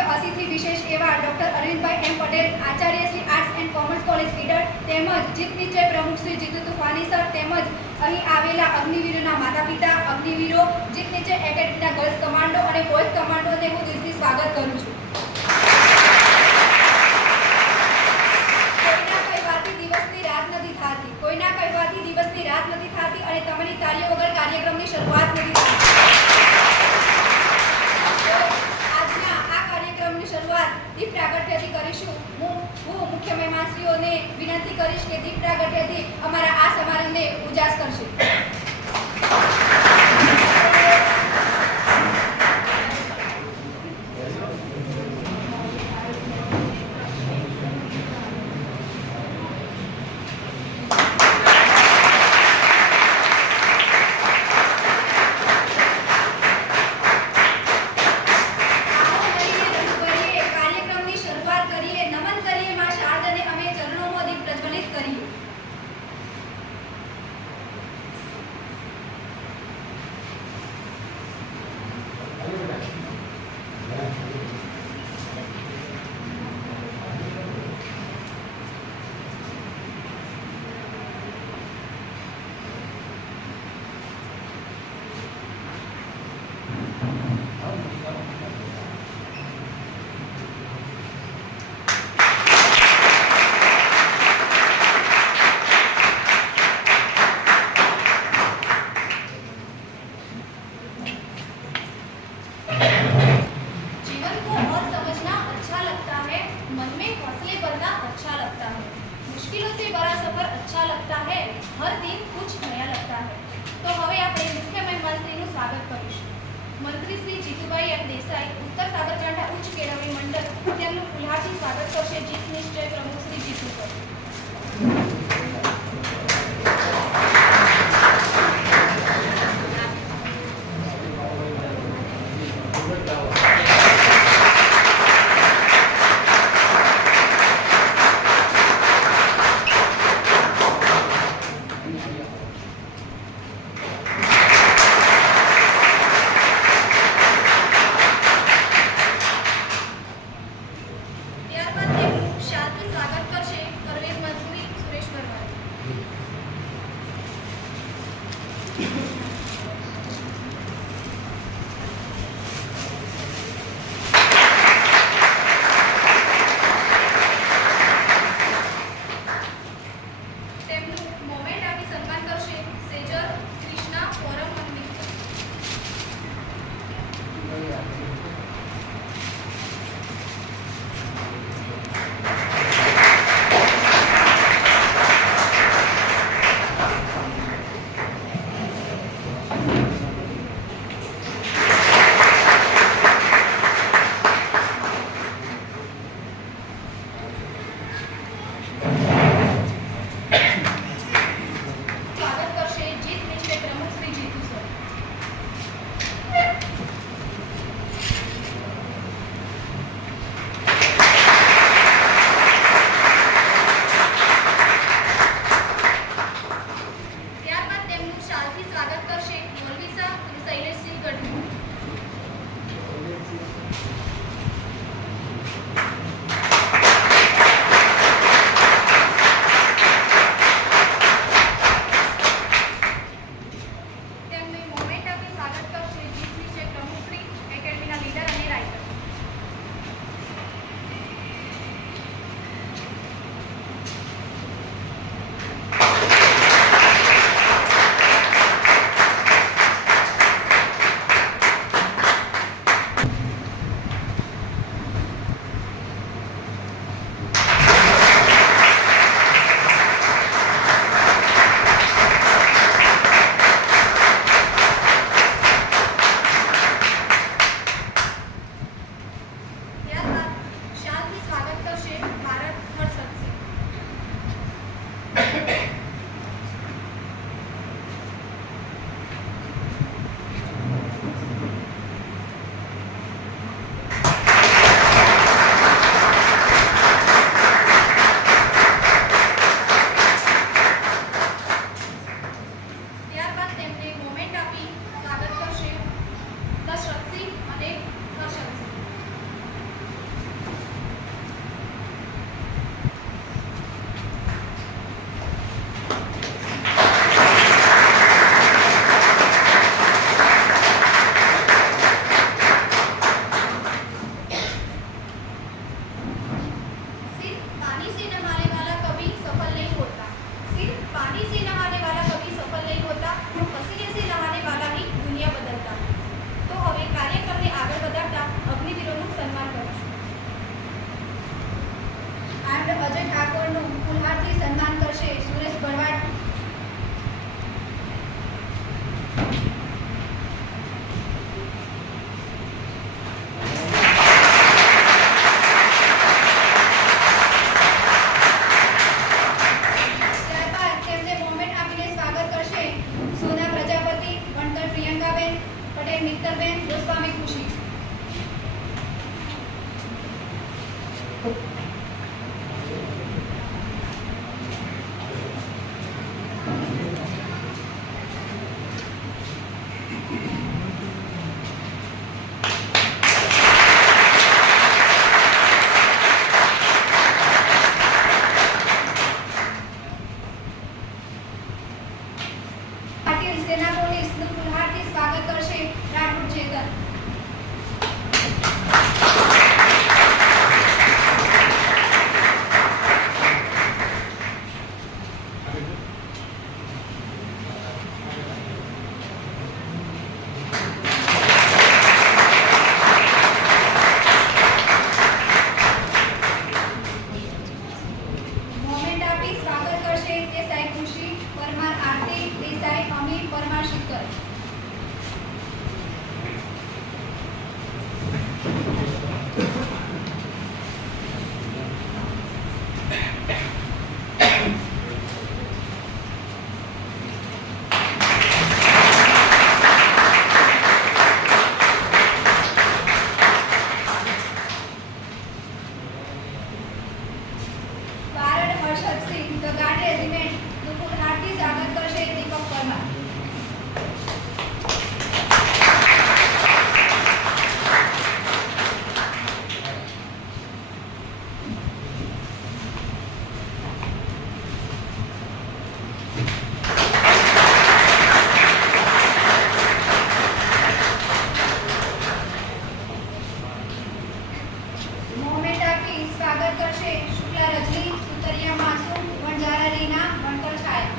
मुख्य अतिथि विशेष एवं डॉक्टर अरविंदभाई एम पटेल आचार्य Shri arts and commerce college Idar तेमज जीत निश्चय प्रमुख श्री जीतू तूफानी सर तेमज અહીં આવેલા અગ્નિવીરોના માતા પિતા અગ્નિવીરો જીત નિશ્ચય એકેડમીના ગર્લ્સ કમાન્ડો અને બોયઝ કમાન્ડોને હું દિલથી સ્વાગત કરું છું. કોઈના કહેવાથી દિવસની રાત નથી થતી અને તમારી તાળીઓ વગર કાર્યક્રમની શરૂઆત નથી થતી. આજના આ કાર્યક્રમની શરૂઆત દીપ પ્રાગટ્યથી કરીશું. હું મુખ્ય મહેમાનશ્રીઓને વિનંતી કરીશ કે દીપ પ્રાગટ્યથી અમારા આ સમારંભને ઉજાસ કરશે. मंत्री श्री जीतूभाई एम देसाई उत्तर साबरकांठा उच्च केळवणी मंडल તેમનું ફુલહારથી સ્વાગત કરશે જીત નિશ્ચય પ્રમુખ શ્રી જીતુ સર. અજય ઠાકોરનું ફુલહારથી સન્માન કરશે સુરેશ ભરવાડ. ત્યારબાદ તેમને મોમેન્ટ આપીને સ્વાગત કરશે સોના પ્રજાપતિ, વણકર પ્રિયંકાબેન, પટેલ મિત્તલબેન, ગોસ્વામી ખુશી. પાટીલ સેના પોલીસનું ફુલહારથી સ્વાગત કરશે રાઠોડ ચેતન. મોમેન્ટ આપી સ્વાગત કરશે દેસાઈ ખુશી, પરમાર આરતી, દેસાઈ અમીર, પરમાર શિખર. બારડ હર્ષદસિંહ ધ ગાર્ડ રેજિમેન્ટનું ફુલહારથી સ્વાગત કરશે દીપક પરમાર. મોમેન્ટ આપી સ્વાગત કરશે શુક્લા રજની, સુતરિયા માસૂમ, વણઝારા રીના, વણકર છાયા.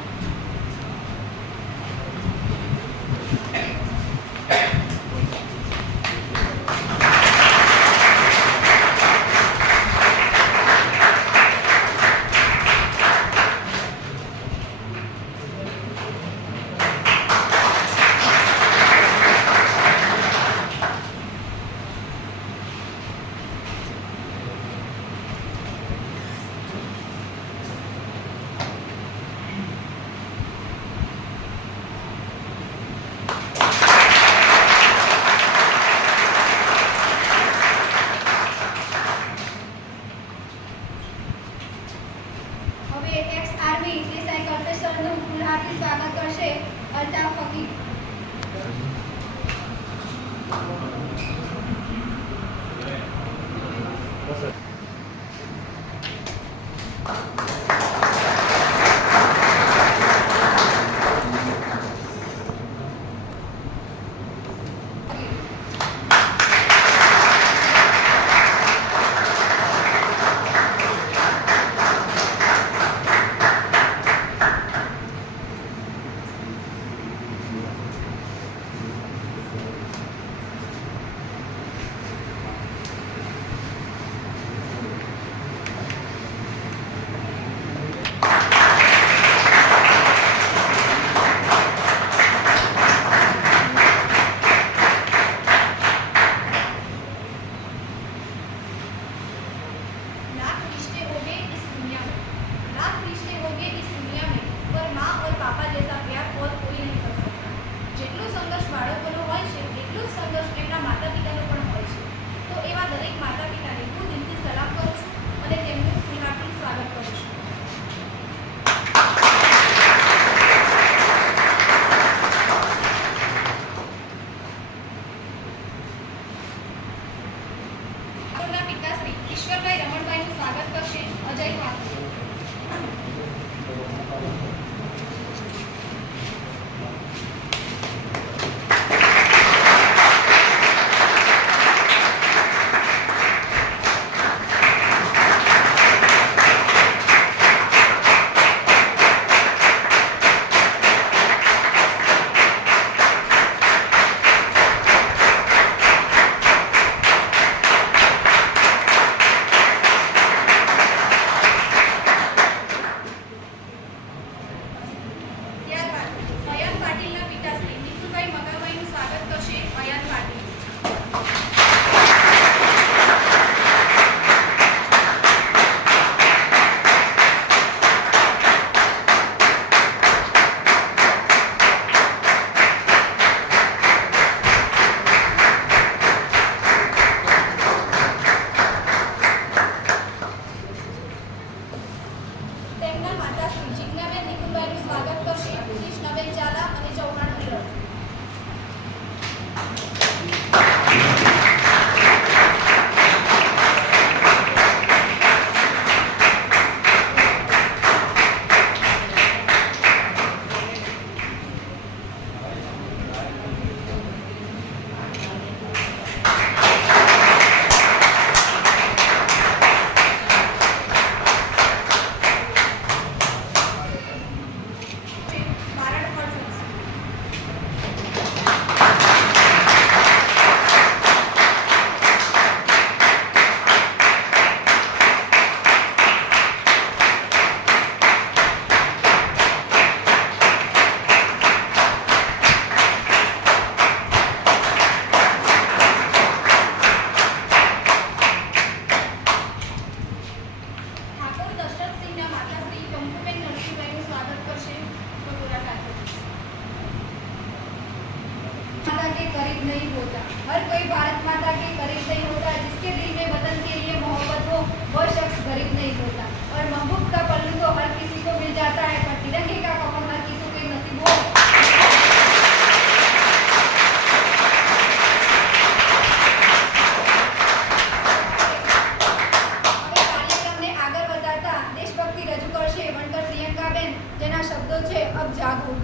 હવે એક્સ આર્મી દેસાઈ કલ્પેશ્વરનું ફુલહારથી સ્વાગત કરશે અલ્તાફ ફકીર. लाख रिश्ते होंगे इस दुनिया में, लाख रिश्ते होंगे इस दुनिया में, पर माँ और पापा जैसा प्यार और कोई नहीं कर सकता. જેટલો સંઘર્ષ બાળકોનો હોય છે એટલો જ સંઘર્ષ એમના માતા પિતાનો પણ હોય છે. તો એવા દરેક માતા પિતાને હું દિલથી સલામ કરું છું અને તેમનું ફુલહારથી સ્વાગત કરું છું. ઠાકોરના પિતાશ્રી ઈશ્વરભાઈ રમણભાઈનું સ્વાગત કરશે અજય ઠાકોર. नहीं होता। हर कोई भारत माता के करीब नहीं होता। जिसके दिल में वतन के लिए मोहब्बत हो वह शख्स गरीब नहीं होता। और महबूब का पल्लू तो हर किसी को मिल जाता है, पर तिरंगे का कफन हर किसी के नसीब हो। હવે કાર્યક્રમને આગળ વધારતા દેશભક્તિ રજૂ કરશે વણકર પ્રિયંકાબેન, જેના શબ્દો છે અબ જાગો।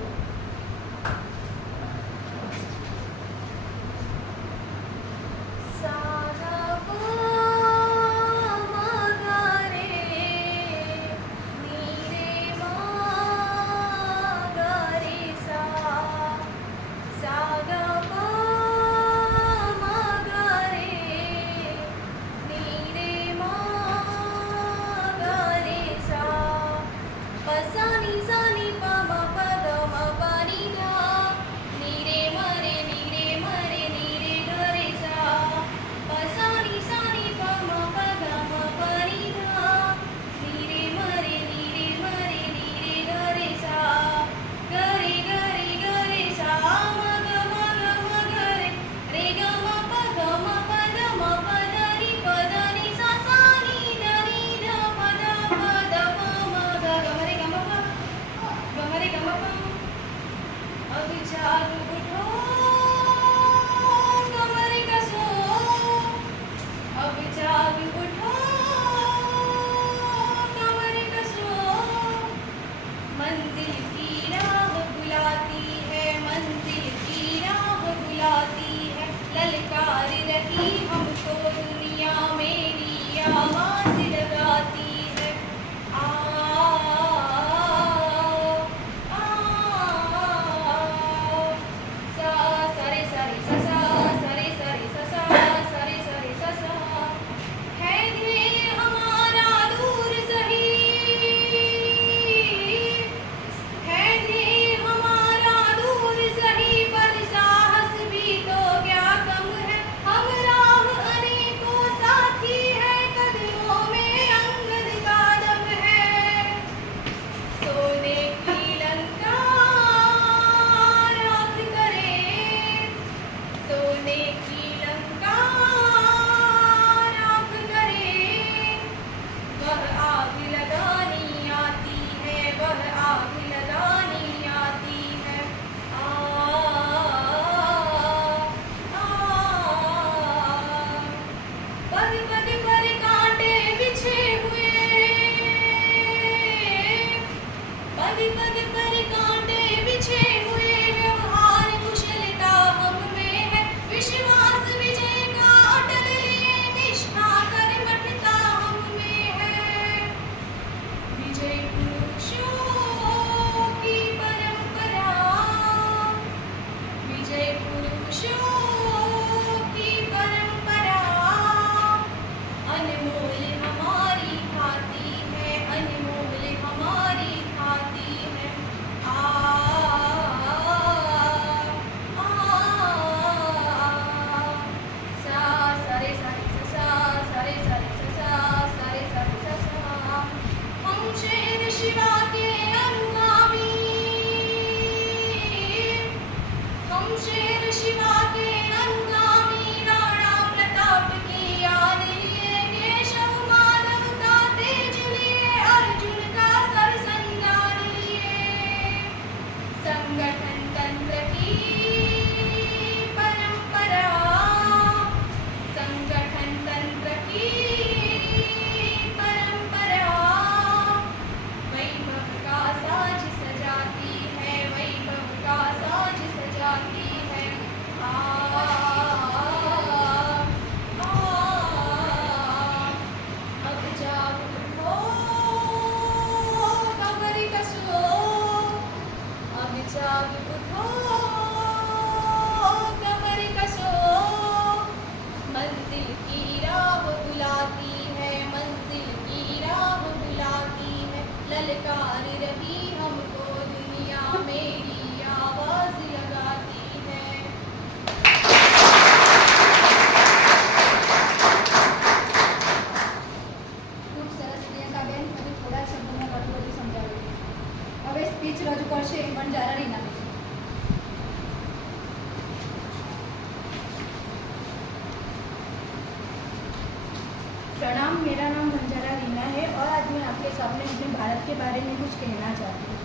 प्रणाम, मेरा नाम मंजरा रीना है और आज मैं आपके सामने अपने भारत के बारे में कुछ कहना चाहती हूँ।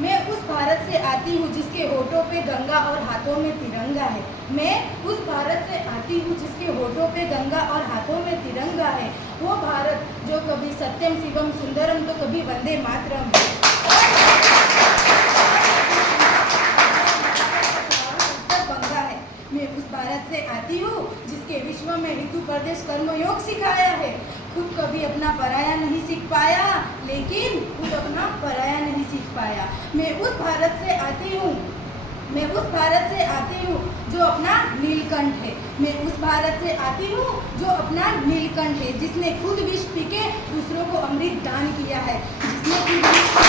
मैं उस भारत से आती हूँ जिसके होठों पे गंगा और हाथों में तिरंगा है। मैं उस भारत से आती हूँ जिसके होठों पे गंगा और हाथों में तिरंगा है। वो भारत जो कभी सत्यम शिवम सुंदरम तो कभी वंदे मातरम है। मैं उस भारत से आती हूँ जिसके विश्व में ऋतु प्रदेश कर्मयोग सिखाया है। खुद कभी अपना पराया नहीं सीख पाया, लेकिन खुद अपना पराया नहीं सीख पाया। मैं उस भारत से आती हूँ जो अपना नीलकंठ है। मैं उस भारत से आती हूँ जो अपना नीलकंठ है, जिसने खुद विष पी के दूसरों को अमृत दान किया है, जिसने खुद विष पी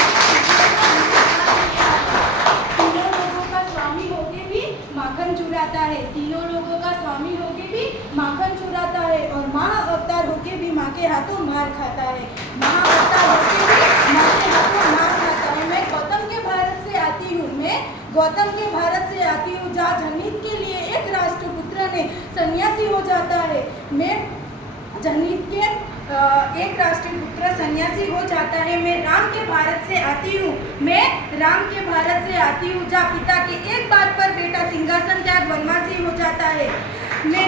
तीनों लोगों का स्वामी होके भी माखन चुराता है, तीनों लोगों का स्वामी होके भी माखन चुराता है और महाअवतार होके भी माँ के हाथों मार खाता है। महाअवतार होके भी माँ के हाथों मार खाता है। मैं गौतम के भारत से आती हूँ जहाँ जनहित के लिए एक राष्ट्रपुत्र ने सन्यासी हो जाता है। मैं जनहित के एक राष्ट्रपुत्र सन्यासी हो जाता है। मैं राम के भारत से आती हूँ जहाँ पिता की एक बात पर बेटा सिंहासन त्याग वनवासी हो जाता है। मैं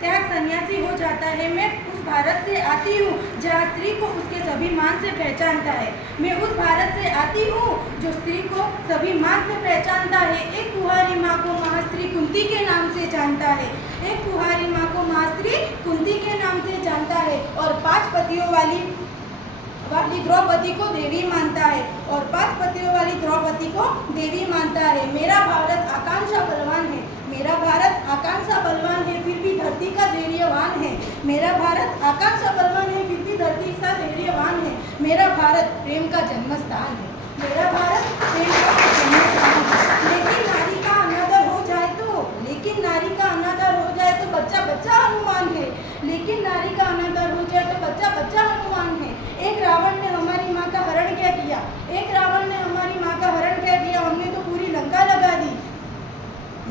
त्याग सन्यासी हो जाता है। मैं उस भारत से आती हूँ जहाँ स्त्री को उसके सभी मान से पहचानता है। मैं उस भारत से आती हूँ जो स्त्री को सभी मान से पहचानता है। एक कुंवारी माँ को महास्त्री कुंती के नाम से जानता है। एक कुंवारी माँ को महास्त्री कुंती के नाम से जानता है और 5 पतियों वाली द्रौपदी को देवी मानता है मेरा भारत आकांक्षा बलवान है। मेरा भारत आकांक्षा बलवान है फिर भी धरती का धैर्यवान है। मेरा भारत आकांक्षा बलवान है फिर भी धरती का धैर्यवान है। मेरा भारत प्रेम का जन्मस्थान है। मेरा भारत प्रेम का जन्मस्थान है। लेकिन नारी का अनादर हो जाए तो बच्चा हनुमान है। लेकिन नारी का अनादर हो जाए तो बच्चा हनुमान है। एक रावण ने हमारी माँ का हरण क्या किया? हमने तो पूरी लंका लगा दी।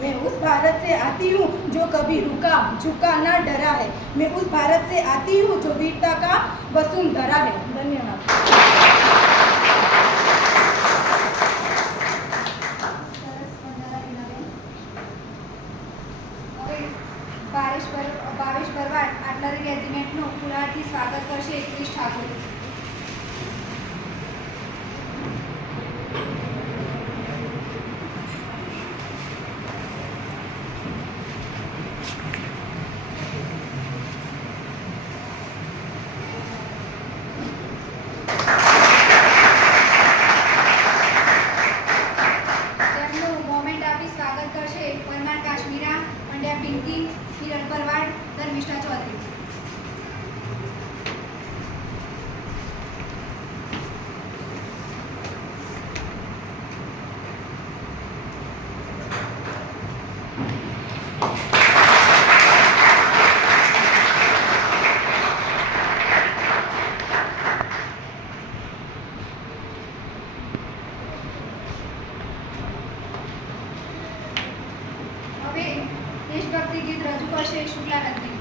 मैं उस भारत से आती हूँ जो कभी रुका झुका ना डरा है। मैं उस भारत से आती हूँ जो वीरता का वसुंधरा है। धन्यवाद। ભાવેશ ભરવાડ આર્ટલરી રેજિમેન્ટનું ફુલહારથી સ્વાગત કરશે ક્રિશ ઠાકોર। દેશભક્તિ ગીત રજૂ કરશે શુક્લા નંદી।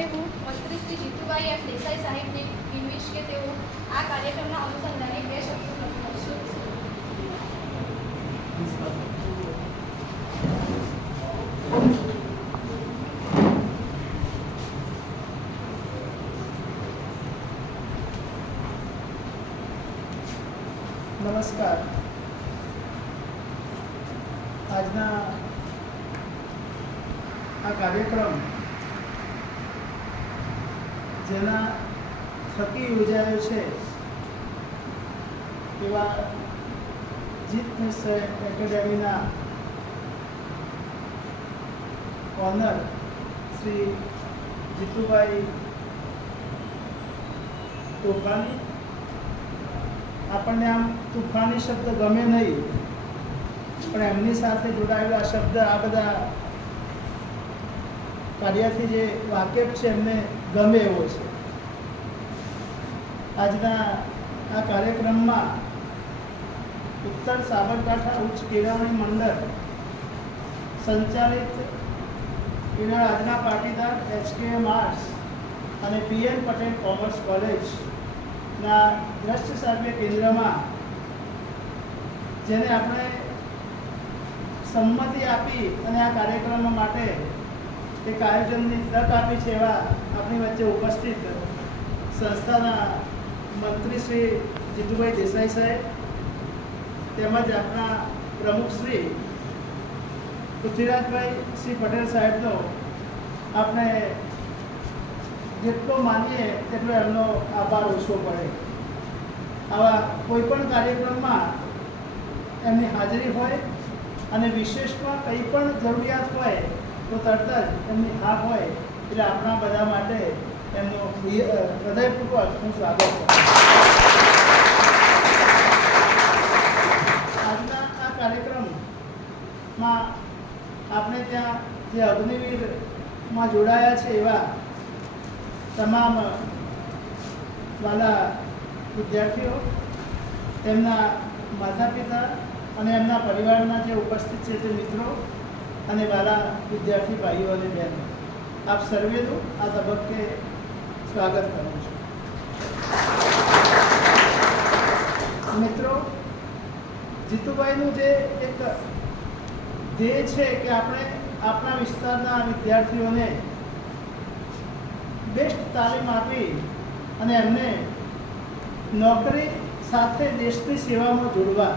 હવે હું મંત્રી શ્રી જીતુભાઈ એમ દેસાઈ સાહેબને વિનવીશ કે તેઓ આ કાર્યક્રમના અનુસંધાને 2 શબ્દો રજૂ કરશે. નમસ્કાર. આજના આ કાર્યક્રમ જેના થકી યોજાયો છે એવા જીત મિશ્ર એકેડેમીના ઓનર શ્રી જીતુભાઈ તોફાની. આપણને આમ તૂફાની શબ્દ ગમે નહીં, પણ એમની સાથે જોડાયેલો આ શબ્દ આ બધા કાર્યથી જે વાકેફ છે એમને ગમે એવો છે. આજના આ કાર્યક્રમમાં ઉત્તર સાબરકાંઠા ઉચ્ચ કેળવણી મંડળ સંચાલિત કેળવણ આજના પાટીદાર HKM આર્ટ્સ અને PN પટેલ કોમર્સ કોલેજના દ્રષ્ટિ શ્રાવ્ય કેન્દ્રમાં જેને આપણે સંમતિ આપી અને આ કાર્યક્રમ માટે એક આયોજનની તક આપી છે એવા આપણી વચ્ચે ઉપસ્થિત સંસ્થાના મંત્રી શ્રી જીતુભાઈ દેસાઈ સાહેબ તેમજ આપણા પ્રમુખ શ્રી પૃથ્વીરાજભાઈ શ્રી પટેલ સાહેબનો આપણે જેટલો માનીએ તેટલો એમનો આભાર ઓછો પડે. આવા કોઈપણ કાર્યક્રમમાં એમની હાજરી હોય અને વિશેષમાં કંઈ પણ જરૂરિયાત હોય તો તરત જ એમની હા હોય એટલે આપણા બધા માટે એમનો હૃદયપૂર્વક હું સ્વાગત કરું. આજના આ કાર્યક્રમમાં આપણે ત્યાં જે અગ્નિવીરમાં જોડાયા છે એવા તમામ વાલા વિદ્યાર્થીઓ, તેમના માતા પિતા અને એમના પરિવારના જે ઉપસ્થિત છે તે મિત્રો અને વાલા વિદ્યાર્થી ભાઈઓ અને બહેનો, આપ સર્વેનું આ તબક્કે સ્વાગત કરું છું. મિત્રો, જીતુભાઈનું જે એક ધ્યેય છે કે આપણે આપણા વિસ્તારના વિદ્યાર્થીઓને બેસ્ટ તાલીમ આપી અને એમને નોકરી સાથે દેશની સેવામાં જોડવા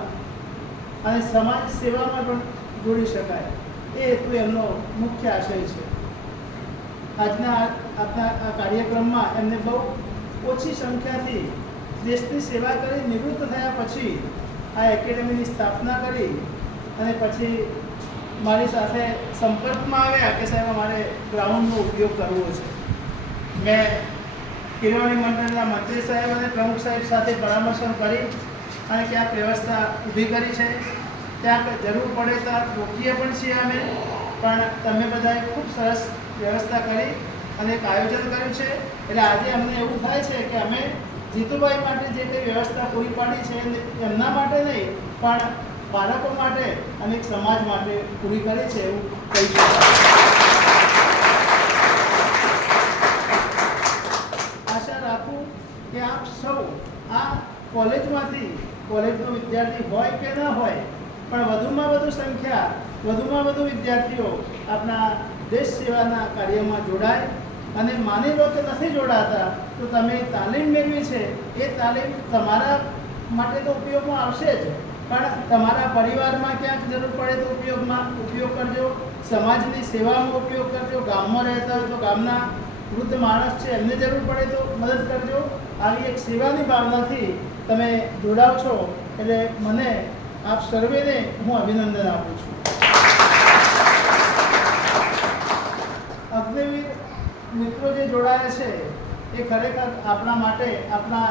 અને સમાજ સેવામાં પણ જોડી શકાય એ હેતુ એમનો મુખ્ય આશય છે. આજના આપણા આ કાર્યક્રમમાં એમને બહુ ઓછી સંખ્યાથી દેશની સેવા કરી નિવૃત્ત થયા પછી આ એકેડેમીની સ્થાપના કરી અને પછી મારી સાથે સંપર્કમાં આવ્યા કે સાહેબ અમારે ગ્રાઉન્ડનો ઉપયોગ કરવો છે. મેં કેળવણી મંડળના મંત્રી સાહેબ અને પ્રમુખ સાહેબ સાથે પરામર્શ કરી અને ક્યાંક વ્યવસ્થા ઊભી કરી છે. ક્યાંક જરૂર પડે તો રોકીએ પણ છીએ અમે, પણ તમે બધાએ ખૂબ સરસ વ્યવસ્થા કરી અને એક આયોજન કર્યું છે. એટલે આજે અમને એવું થાય છે કે અમે જીતુભાઈ માટે જે કંઈ વ્યવસ્થા પૂરી પાડી છે એમના માટે નહીં પણ બાળકો માટે અને એક સમાજ માટે પૂરી કરી છે એવું કહી શકાય. આશા રાખું કે આપ સૌ આ કોલેજમાંથી, કોલેજનો વિદ્યાર્થી હોય કે ન હોય, પણ વધુમાં વધુ સંખ્યા, વધુમાં વધુ વિદ્યાર્થીઓ આપણા દેશ સેવાના કાર્યમાં જોડાય અને માની લો કે નથી જોડાતા તો તમે તાલીમ મેળવી છે એ તાલીમ તમારા માટે તો ઉપયોગમાં આવશે જ, પણ તમારા પરિવારમાં ક્યાંક જરૂર પડે તો ઉપયોગ કરજો, સમાજની સેવામાં ઉપયોગ કરજો, ગામમાં રહેતા હોય તો ગામના વૃદ્ધ માણસ છે એમને જરૂર પડે તો મદદ કરજો. આવી એક સેવાની ભાવનાથી તમે જોડાવ છો એટલે મને આપ સર્વેને હું અભિનંદન આપું છું. અગ્નિવીર મિત્રો જે જોડાયા છે એ ખરેખર આપણા માટે, આપણા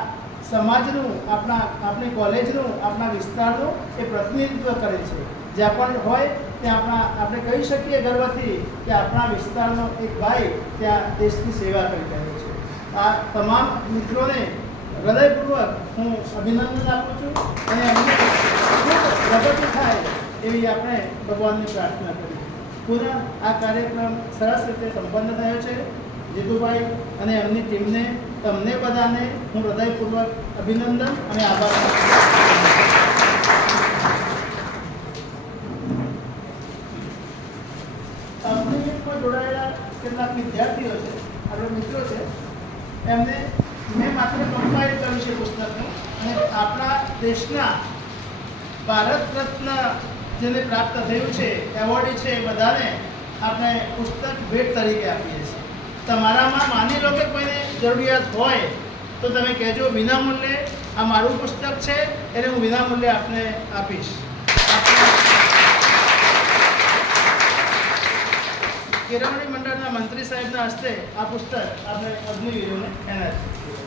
સમાજનું, આપણી કોલેજનું, આપણા વિસ્તારનું એ પ્રતિનિધિત્વ કરે છે. જ્યાં પણ હોય ત્યાં આપણે કહી શકીએ ગર્વથી કે આપણા વિસ્તારનો એક ભાઈ ત્યાં દેશની સેવા કરી રહ્યો છે. આ તમામ મિત્રોને હૃદયપૂર્વક હું અભિનંદન આપું છું અને એમને ખૂબ પ્રગતિ થાય એવી આપણે ભગવાનની પ્રાર્થના કરીએ. પુનઃ આ કાર્યક્રમ સરસ રીતે સંપન્ન થયો છે. જીતુભાઈ અને એમની ટીમને તમને બધાને હું હૃદયપૂર્વક અભિનંદન અને આભાર માનું છું। અમને કોઈ જોડાયેલા કેટલાક વિદ્યાર્થીઓ છે, આપણા મિત્રો છે, એમને મેં માત્ર કમ્પાઇલ કર્યું છે પુસ્તકનું અને આપણા દેશના ભારત રત્ન જેને પ્રાપ્ત થયું છે, એવોર્ડી છે, એ બધાને આપણે પુસ્તક ભેટ તરીકે આપીએ છીએ। તમારામાં માની લો કે કોઈને જરૂરિયાત હોય તો તમે કહેજો, વિનામૂલ્યે આ મારું પુસ્તક છે એને હું વિનામૂલ્યે આપને આપીશ। કેળવણી મંડળના મંત્રી સાહેબના હસ્તે આ પુસ્તક આપણે અગ્નિવીરોને એનાયત કરીએ।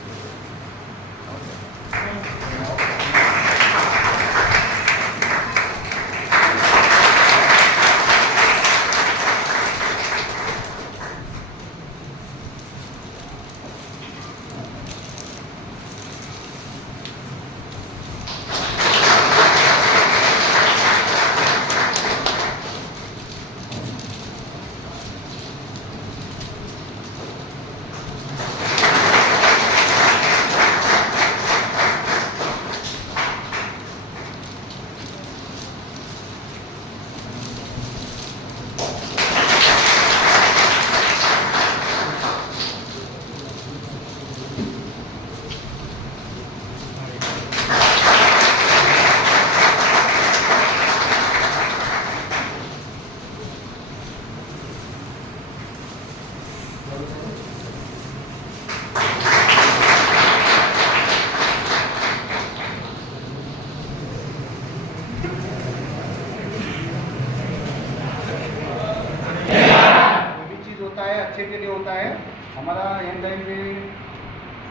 अच्छे के लिए होता है। हमारा एंड टाइम पे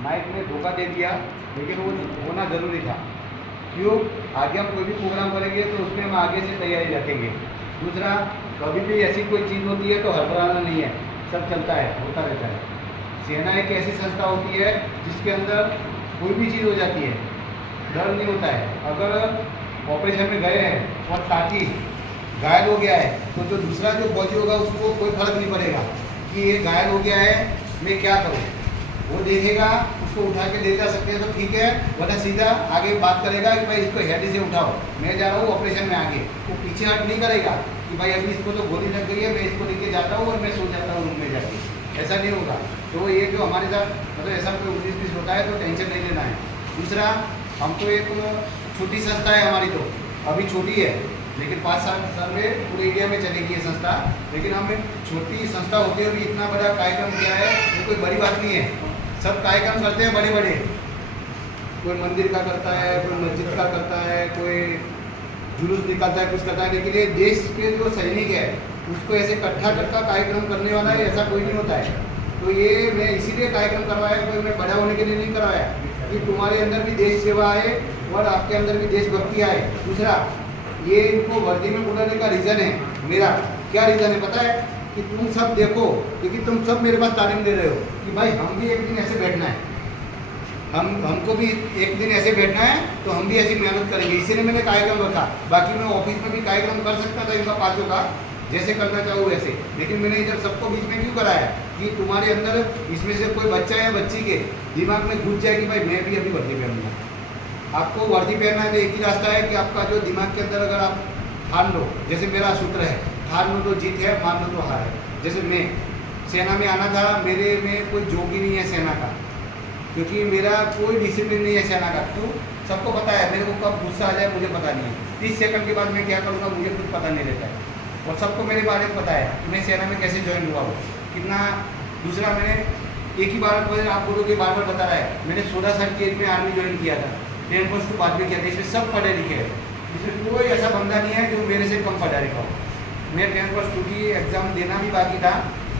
माइक ने धोखा दे दिया, लेकिन वो होना ज़रूरी था। क्यों? आगे हम कोई भी प्रोग्राम करेंगे तो उसमें हम आगे से तैयारी रखेंगे। दूसरा, कभी भी ऐसी कोई चीज़ होती है तो हड़बड़ाना नहीं है, सब चलता है, होता रहता है। सेना एक ऐसी संस्था होती है जिसके अंदर कोई भी चीज़ हो जाती है, डर नहीं होता है। अगर ऑपरेशन में गए हैं और साथी घायल हो गया है तो जो दूसरा जो फौजी होगा उसको कोई फर्क नहीं पड़ेगा कि ये घायल हो गया है, मैं क्या करूँ। वो देखेगा, उसको उठा के ले जा सकते हैं तो ठीक है, वरना सीधा आगे बात करेगा कि भाई इसको हेड से उठाओ, मैं जा रहा हूँ ऑपरेशन में आगे। वो पीछे हट नहीं करेगा कि भाई अभी इसको तो गोली लग गई है, मैं इसको लेके जाता हूँ और मैं सो जाता हूँ रूम में जाके। ऐसा नहीं होगा। तो ये जो हमारे साथ मतलब ऐसा कोई 19-20 होता है तो टेंशन नहीं लेना है। दूसरा, हम तो एक छोटी संस्था है हमारी, तो अभी छोटी है, लेकिन 5 साल में पूरे इंडिया में चलेगी ये संस्था। लेकिन हम एक छोटी संस्था होते हुए भी इतना बड़ा कार्यक्रम किया है, ये कोई बड़ी बात नहीं है। सब कार्यक्रम करते हैं बड़े बड़े, कोई मंदिर का करता है, कोई मस्जिद का करता है, कोई जुलूस निकालता है, कुछ करता है, लेकिन ये देश के जो सैनिक है उसको ऐसे इकट्ठा करता कार्यक्रम करने वाला है, ऐसा कोई नहीं होता है। तो ये मैं इसीलिए कार्यक्रम करवाया, कोई मैं बड़ा होने के लिए नहीं करवाया, कि तुम्हारे अंदर भी देश सेवा आए और आपके अंदर भी देशभक्ति आए। दूसरा, ये इनको वर्दी में बुलाने का रीज़न है मेरा, क्या रीज़न है पता है? कि तुम सब देखो, क्योंकि तुम सब मेरे पास तालीम दे रहे हो कि भाई हम भी एक दिन ऐसे बैठना है, हमको भी एक दिन ऐसे बैठना है, तो हम भी ऐसी मेहनत करेंगे। इसीलिए मैंने कार्यक्रम रखा। बाकी मैं ऑफिस में भी कार्यक्रम कर सकता था इनका 5 का, जैसे करना चाहूँ वैसे, लेकिन मैंने इधर सबको बीच में क्यों कराया कि तुम्हारे अंदर इसमें से कोई बच्चा या बच्ची के दिमाग में घुस जाए कि भाई मैं भी अभी वर्दी पहनूंगा। आपको वर्दी पहनना है तो एक ही रास्ता है कि आपका जो दिमाग के अंदर अगर आप ठान लो, जैसे मेरा सूत्र है, ठान लो तो जीत है, मान लो तो हार है। जैसे मैं सेना में आना था, मेरे में कोई जोग ही नहीं है सेना का, क्योंकि मेरा कोई डिसिप्लिन नहीं है सेना का। तो सबको पता है मेरे को कब गुस्सा आ जाए मुझे पता नहीं है, 30 सेकंड के बाद मैं क्या करूँगा मुझे कुछ पता नहीं रहता है। और सबको मेरे बारे में पता है कि मैं सेना में कैसे ज्वाइन हुआ हूँ, कितना। दूसरा, मैंने एक ही बार आप बोलोगे बार बार बता रहा है, मैंने 16 साल की एज में आर्मी ज्वाइन किया था, 10 पोस्ट को बाद में किया था। इसमें सब पढ़े लिखे हैं, इसमें कोई ऐसा बंदा नहीं है जो मेरे से कम पढ़ा लिखा हो। मैं 10 प्लस 2 की एग्ज़ाम देना भी बाकी था,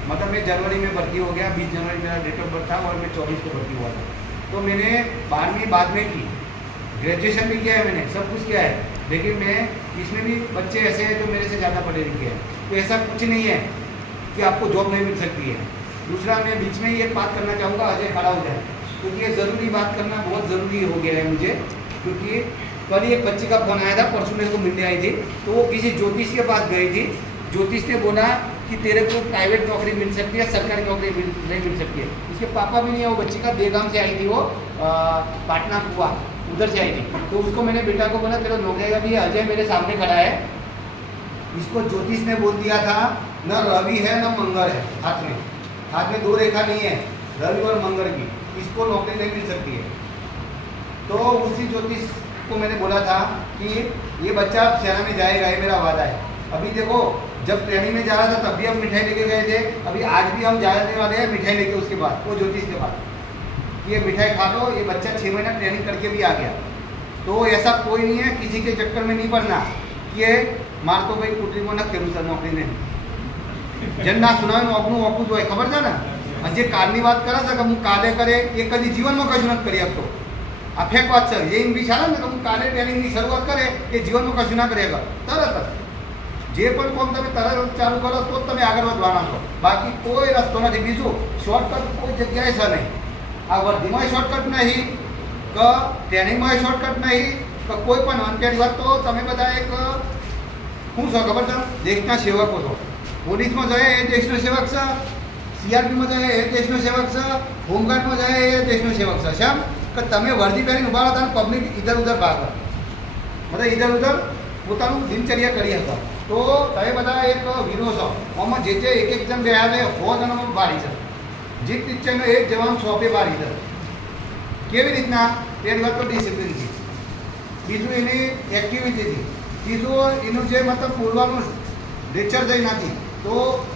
मतलब मैं जनवरी में भर्ती हो गया, 20 जनवरी मेरा डेट ऑफ बर्थ था और मैं 24 को भर्ती हुआ था। तो मैंने 12वीं बाद में की, ग्रेजुएशन भी किया है, मैंने सब कुछ किया है, लेकिन मैं इसमें भी बच्चे ऐसे हैं जो मेरे से ज़्यादा पढ़े लिखे हैं। तो ऐसा कुछ नहीं है कि आपको जॉब नहीं मिल सकती है। दूसरा, मैं बीच में ये बात करना चाहूँगा, अजय खड़ा हो जाए, क्योंकि ये ज़रूरी बात करना बहुत ज़रूरी हो गया है मुझे। क्योंकि कल एक बच्ची का फोन आया था, परसों मेरे को मिलने आई थी, तो वो किसी ज्योतिष के पास गई थी। ज्योतिष ने बोला कि तेरे को प्राइवेट नौकरी मिल सकती है, सरकारी नौकरी नहीं मिल सकती है। उसके पापा भी नहीं है, वो बच्ची का देगाम से आई थी, वो पाटना कुआ उधर से आई थी। तो उसको मैंने बेटा को बोला तेरा नौकरी का भी अजय मेरे सामने खड़ा है, इसको ज्योतिष ने बोल दिया था न रवि है न मंगल है, हाथ में 2 रेखा नहीं है रवि और मंगल की, इसको नौकरी नहीं मिल सकती है। तो उसी ज्योतिष को मैंने बोला था कि ये बच्चा सेना में जाएगा, ये मेरा वादा है। अभी देखो जब ट्रेनिंग में जा रहा था तब भी हम मिठाई लेके गए थे, अभी आज भी हम जाने वाले हैं मिठाई लेके उसके बाद, वो ज्योतिष के बाद ये मिठाई खा लो, ये बच्चा 6 महीना ट्रेनिंग करके भी आ गया। तो ऐसा कोई नहीं है, किसी के चक्कर में नहीं पड़ना कि ये मार तो भाई कुटरी में न खेलू सर नौकरी नहीं जन ना सुनावे नौकरू वॉकू जो है खबर था ना, જે કાલની વાત કરે છે કે હું કાલે કરે એ કદી જીવનમાં કશું નથી કરી શકતો। આ ફેક વાત છે, એ એમ વિચારે ને કે હું કાલે ટ્રેનિંગની શરૂઆત કરે એ જીવનમાં કશું ના કરી શકે। તરત જ જે પણ કામ તમે તરત ચાલુ કરો તો જ તમે આગળ વધવાના છો, બાકી કોઈ રસ્તો નથી। બીજું શોર્ટકટ કોઈ જગ્યાએ છે નહીં, આ વર્ધીમાં શોર્ટકટ નહીં કે ટ્રેનિંગમાં શોર્ટકટ નહીં કે કોઈ પણ અંતેની વાત। તો તમે બધા એક શું છો ખબર છે, દેશના સેવકો છો। પોલીસમાં જાય એ દેશનો સેવક છે, सीआरपी में जाए ये देश में सेवक से, होमगार्ड में जाए ये देश में सेवक से। शम कि तमे वर्दी पहरी उभा रहता पब्लिक इधर उधर भाग मतलब इधर उधर પોતાનું દિનચર્યા કરી હતા। તો તમે બધા એક વીરો છો, આમાં જે એક જણ રહ્યા છે 100 જણામાં બારી છે, જીત પિક્ચરનો એક જવાન 100 पे બારી છે। કેવી રીતના? પહેલી વાત તો ડિસિપ્લિન થી, બીજું એની એક્ટિવિટી થી, ત્રીજું એનું જે મતલબ બોલવાનું લેક્ચર જઈ નથી। તો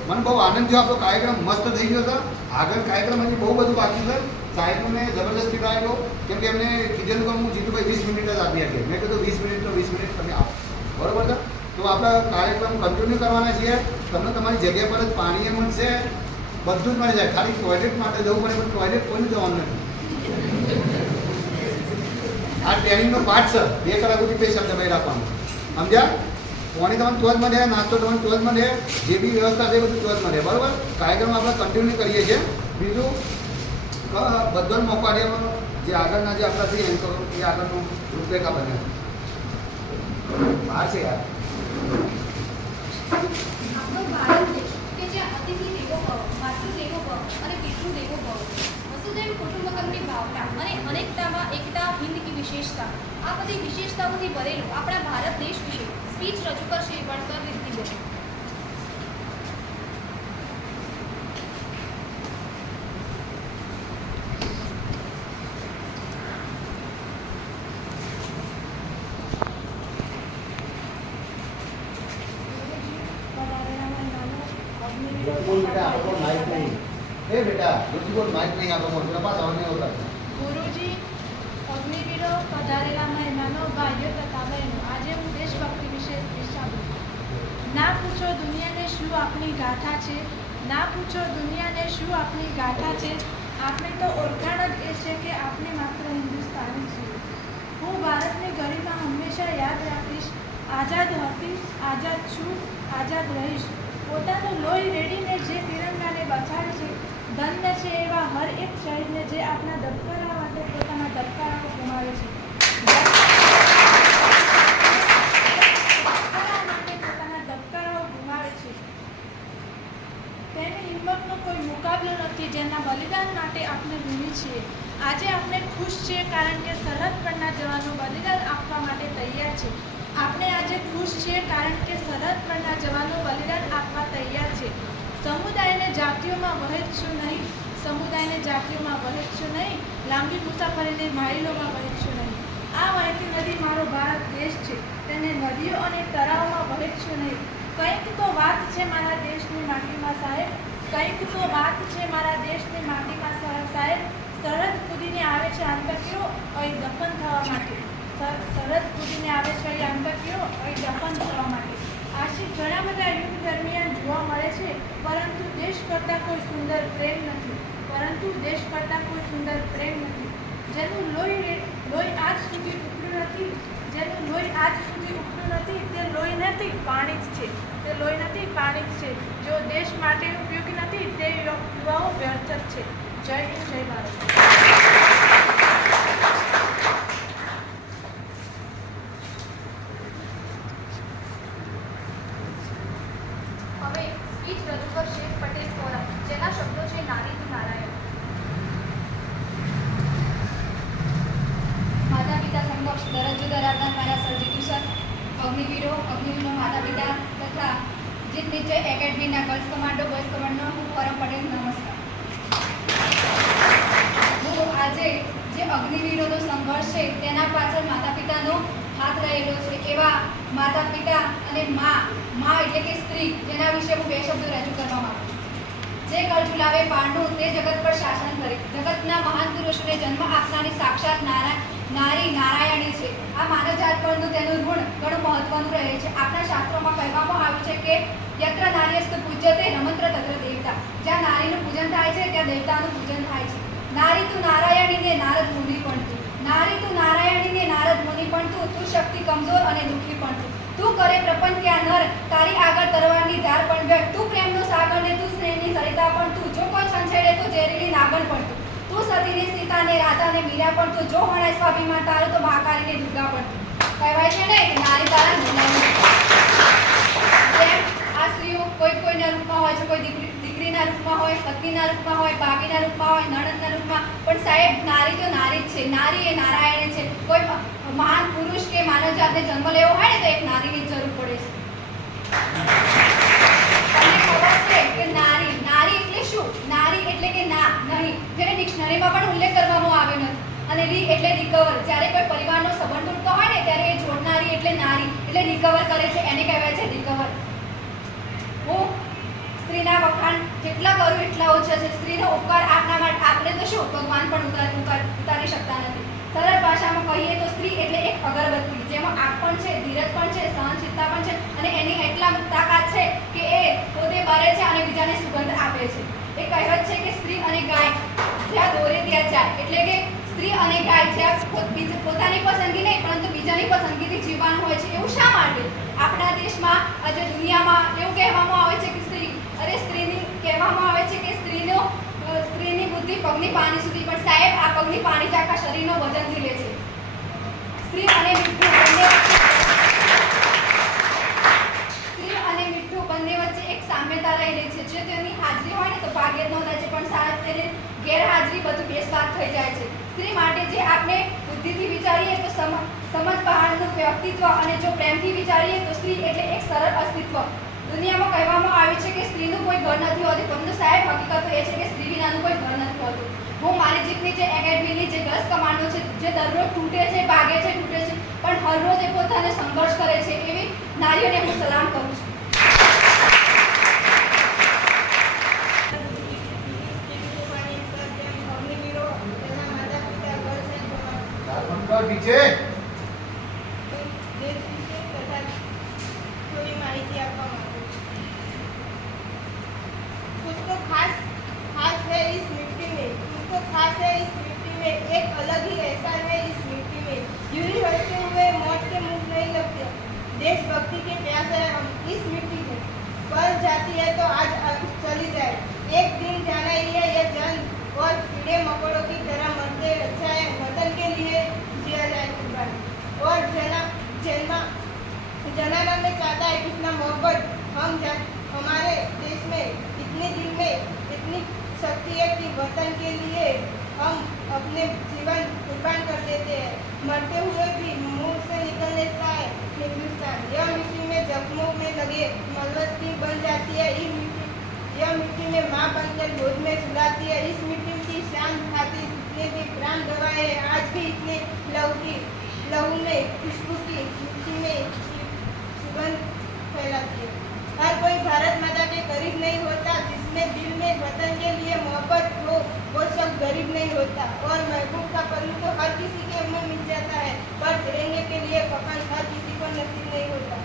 મને બહુ આનંદ થયો, આપણો કાર્યક્રમ મસ્ત થઈ ગયો છે। આગળ કાર્યક્રમ હજી બહુ બધું બાકી છે। સાહેબને જબરદસ્તી કરાવ્યો કેમ કે એમને કીધેલું કે હું જીતુભાઈ 20 મિનિટ જ આપી શકીએ। મેં કીધું 20 મિનિટ તો 20 મિનિટ તમે આપો, બરાબર છે। તો આપણે કાર્યક્રમ કન્ટિન્યુ કરવાના છીએ। તમને તમારી જગ્યા પર જ પાણી મળશે, બધું જ મળી જાય, ખાલી ટોયલેટ માટે જવું પડે પણ ટોયલેટ કોઈને જવાનું નથી। આ ટ્રેનિંગનો પાર્ટ છે, 2 કલાક સુધી પૈસા દબાઈ રાખવાનું, સમજ્યા? પાણી તમને તો જ મળે, નાસ્તો તમને તો જ મળે, જે બી વ્યવસ્થા છે એ બધું તો જ મળે, બરાબર। કાર્યક્રમ આપણે કન્ટિન્યુ કરીએ છીએ। બીજું બધાને મોકો આપ્યો, જે આગળના જે આપણા છે એન્કરો એ આગળનું રૂપરેખા બને બહાર છે યાર। આપણો ભારત દેશ કે જ્યાં અતિથિ દેવો ભવ, માતૃદેવો ભવ અને પિતૃદેવો ભવ, વસુધૈવ કુટુંબકમની ભાવના અને અનેકતામાં એકતા હિન્દ કી વિશેષતા, આ બધી વિશેષતાઓથી ભરેલું આપણા ભારત દેશ વિશે સ્પીચ રજૂ કરશે વણકર રીતિબેન। बोल बेटा आपको माइक नहीं, ए बेटा ज्योति बोल माइक नहीं आपको बोल, मेरे पास आने होता है। ગુરુજી, અગ્નિવીરો, પધારેલા મહેમાનો, ભાઈઓ તથા બહેનો, આજે હું દેશભક્તિ વિશે વિચારું। ના પૂછો દુનિયાને શું આપણી ગાથા છે, ના પૂછો દુનિયાને શું આપણી ગાથા છે, આપણે તો ઓળખાણ જ એ છે કે આપણે માત્ર હિન્દુસ્તાની છીએ। હું ભારતની ગરિમા હંમેશા યાદ રાખીશ, આઝાદ હતીશ, આઝાદ છું, આઝાદ રહીશ। પોતાનું લોહી રેડીને જે તિરંગાને બચાવે છે, ધન્ય છે એવા હર એક શહીદને જે આપણા દબકારા માટે પોતાના દબકારાઓ ગુમાવે છે। તેની હિંમતનો કોઈ મુકાબલો નથી, જેના બલિદાન માટે આપણે ઋણી છીએ। આજે આપણે ખુશ છીએ કારણ કે સરહદ પરના જવાનો બલિદાન આપવા માટે તૈયાર છે। આપણે આજે ખુશ છીએ કારણ કે સરહદ પરના જવાનો બલિદાન આપવા તૈયાર છે। સમુદાયને જાતિઓમાં વહેંચશું નહીં, સમુદાયને જાતિઓમાં વહેંચશું નહીં, લાંબી મુસાફરીને માઇલોમાં વહેંચશું નહીં। આ વહેતી નદી મારો ભારત દેશ છે, તેને નદીઓ અને તળાવોમાં વહેંચશું નહીં। કંઈક તો વાત છે મારા દેશની માટીમાં સાહેબ, કંઈક તો વાત છે મારા દેશની માટીમાં સાહેબ। સરહદ કૂદીને આવે છે આતંકીઓ અહીં દફન થવા માટે, સરહદ કૂદીને આવે છે અહીં આતંકીઓ અહીં દફન થવા માટે। આશિક ઘણા બધા યુદ્ધ દરમિયાન જોવા મળે છે, પરંતુ દેશ કરતાં કોઈ સુંદર પ્રેમ નથી, પરંતુ દેશ કરતાં કોઈ સુંદર પ્રેમ નથી। જેનું લોહી આજ સુધી ઉકળ્યું નથી, જેનું લોહી આજ સુધી ઉકળ્યું નથી, તે લોહી નથી પાણી જ છે, તે લોહી નથી પાણી જ છે। જો દેશ માટે ઉપયોગી નથી તે યુવાઓ વ્યર્થ જ છે। જય હિન્દ, જય ભારત। હવે સ્પીચ રજૂ અગ્નિવીરો માતા પિતા તથા જીત નિશ્ચય એકેડમીના ગર્લ્સ કમાન્ડો બોયઝ કમાન્ડો હું પરમ પટેલ નમસ્કાર. હું આજે જે અગ્નિવીરોનો સંઘર્ષ છે તેના પાછળ માતા પિતાનો હાથ રહેલો છે એવા માતા પિતા અને મા એટલે કે સ્ત્રી, જેના વિશે હું બે શબ્દો રજૂ કરવા માંગુ છું. જે કળ ઝુલાવે પારણું તે જગત પર શાસન કરે. જગતના મહાન પુરુષોને જન્મ આપનારી સાક્ષાત નારી નારાયણી છે. આ માનવજાત પરનું તેનું ઋણ ઘણું મહત્વનું રહે છે. આપણા શાસ્ત્રોમાં કહેવામાં આવ્યું છે કે યત્ર નાર્યસ્તુ પૂજ્યતે રમંત્ર તત્ર દેવતા. જ્યાં નારીનું પૂજન થાય છે ત્યાં દેવતાનું પૂજન થાય છે. નારી તું નારાયણીને નારદ મુનિ પણ તું. નારી તું નારાયણીને નારદ મુનિ પણ તું શક્તિ કમજોર અને દુઃખી પણ તું કરે પ્રપંચ ક્યાં નર, તારી આગળ તરવારની ધાર પણ વ્યક્ત. તું પ્રેમનો સાગર ને તું સ્નેહની સરિતા પણ તું. જો કોઈ છંછેડે તો ઝેરીલી નાગણ પણ તું સતીને સીતાને રાધાને મીરા પણ તું. જો હણાય સ્વાભિમાન તારું તો મહાકાળીને દુર્ગા પણ તું. કહેવાય છે ને કે નારી તારા ગુલામી. જેમ આ સ્ત્રીઓ કોઈના રૂપમાં હોય છે, કોઈ દીકરીના રૂપમાં હોય, પત્નીના રૂપમાં હોય, ભાભીના રૂપમાં હોય, નણંદના રૂપમાં, પણ સાહેબ નારી તો નારી જ છે. નારી એ નારાયણ છે. કોઈ મહાન પુરુષ કે માનવજાતને જન્મ લેવો હોય ને તો એક નારીની જરૂર પડે છે. તમને ખબર છે કે નારી એટલે શું? નારી એટલે કે નહીં, જેને ડિક્શનરીમાં પણ ઉલ્લેખ કરવામાં આવ્યો નથી. અને રી એટલે રિકવર. જ્યારે કોઈ પરિવારનો સંબંધ તૂટતો હોય ને ત્યારે એ જોડનારી એટલે નારી એટલે રિકવર કરે છે, એને કહેવાય છે રિકવર. હું સ્ત્રીના વખાણ જેટલા કરું એટલા ઓછા છે. સ્ત્રીનો ઉપકાર આપના માટે આપણે તો શું ભગવાન પણ ઉતારી શકતા નથી. સરળ ભાષામાં કહીએ તો સ્ત્રી એટલે એક અગરબત્તી, જેમાં આગ પણ છે, ધીરજ પણ છે, સહનશીલતા પણ છે અને એની એટલા તાકાત છે કે એ પોતે બળે છે અને બીજાને સુગંધ આપે છે. એ કહેવત છે કે સ્ત્રી અને ગાય જ્યાં દોરે ત્યાં જાય. એટલે કે સ્ત્રી અને ગાય જ્યાં પોતાની પસંદગી નહીં પરંતુ બીજાની પસંદગીથી જીવવાનું હોય છે. એવું શા માટે? આપણા દેશમાં આજે દુનિયામાં એવું કહેવામાં આવે છે કે સ્ત્રીની કહેવામાં આવે છે કે સ્ત્રીની બુદ્ધિ પગની પાની સુધી, પણ સાહેબ આ પગની પાની જ આખા શરીરનો વજન ઝીલે છે. સ્ત્રી અને મીઠું બંને વચ્ચે એક સામ્યતા રહેલી છે. જો તેની હાજરી હોય ને તો ભાગ્ય જ નોંધાય છે, પણ સાહેબ તેની ગેરહાજરી બધું બેસ્વાદ થઈ જાય છે. સ્ત્રી માટે જે આપણે બુદ્ધિથી વિચારીએ તો સમજ પહાડનું વ્યક્તિત્વ, અને જો પ્રેમથી વિચારીએ તો સ્ત્રી એટલે એક સરળ અસ્તિત્વ. દુનિયામાં કહેવામાં આવ્યું છે કે સ્ત્રીનું કોઈ ઘર નથી હોતું, પરંતુ સાહેબ હકીકત એ છે કે સ્ત્રી વિનાનું કોઈ ઘર નથી હોતું. હું મારી જીતની જે એકેડમીની જે ગર્લ્સ કમાન્ડો છે, જે દરરોજ તૂટે છે, ભાગે છે, તૂટે છે, પણ હરરોજ એ પોતાને સંઘર્ષ કરે છે, એવી નારીઓને હું સલામ કરું છું. पीछे थोड़ी माहिती आपको कुछ तो खास है इस मिट्टी में, कुछ तो खास है इस मिट्टी में, एक अलग ही एहसास है इस मिट्टी में. यूं ही हंसते हुए मौत के मुंह नहीं लगते. देशभक्ति के प्यासे हैं हम इस मिट्टी में. पर जाती है तो आज चली जाए, एक दिन जाना ही है ये जन, और कीड़े मकोड़ों की तरह मरते अच्छा है वतन के लिए जिया जाए कुर्बान. और जनाना में चाहता है कितना मोहब्बत. हमारे देश में इतने दिल में इतनी शक्ति है कि वतन के लिए हम अपने जीवन कुर्बान कर देते हैं. मरते हुए भी मुंह से निकल लेता है हिंदुस्तान. यह मिट्टी में जख्मों में लगे मलबत्ती बन जाती है. यह मिट्टी में माँ बनकर गोद में सुलाती है. इस मिट्टी की शान खातिर जितने भी प्राण गवाए हैं, आज भी इतने लहू में खुशबू की मिट्टी में सुगंध फैलाती है. हर कोई भारत माता के करीब नहीं होता. जिसमें दिल में वतन के लिए मोहब्बत हो वो सब गरीब नहीं होता. और महबूब का पल्लू तो हर किसी के मुंह मिल जाता है, पर तिरंगे के लिए कफन हर किसी को नसीब नहीं होता.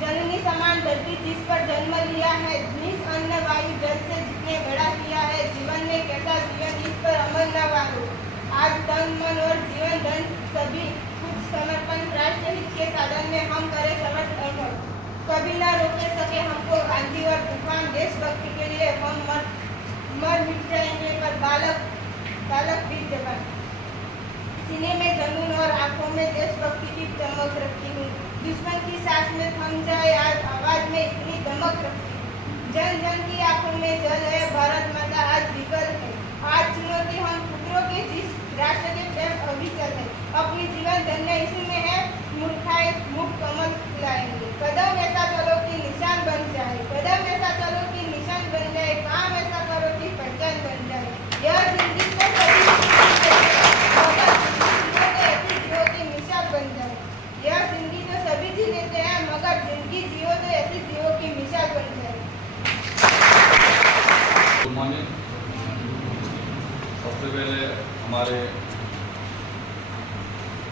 जननी समान धरती जिस पर जन्म लिया है, निज अन्न वायु जल से जितने बड़ा किया है, जीवन में कैसा जीवन इस पर अमल न वालो. आज तन मन और जीवन धन सभी कुछ समर्पण राष्ट्र हित के साधन में हम करें समर्पण. कभी ना रोके सके हमको आंधी और तूफान. देशभक्ति के लिए हम मर मिट जाएंगे, पर बालक वीर जवान. सीने में जुनून और आंखों में देशभक्ति की चमक रखती हूँ. दुश्मन की सांस में थम जाए आज आवाज में इतनी दमक रखती हूँ. जन जन की आंखों में जल है, भारत माता आज विकल है. आज चुनौती हम पुत्रों के जिस राष्ट्र के प्रेम अविचल है. अपनी जीवन धन्य इसी में है, मूर्खाई मुक्त कमल खिलाएंगे। कदम ऐसा चलो कि निशान बन जाए, कदम ऐसा चलो कि निशान बन जाए, काम ऐसा करो कि पहचान बन जाए। यह जिंदगी तो सभी मगर ऐसी जियो की मिसाल बन जाए। यह जिंदगी तो सभी जी लेते हैं मगर जिंदगी जियो तो ऐसी जियो की मिसाल बन जाए। Good morning. सबसे पहले हमारे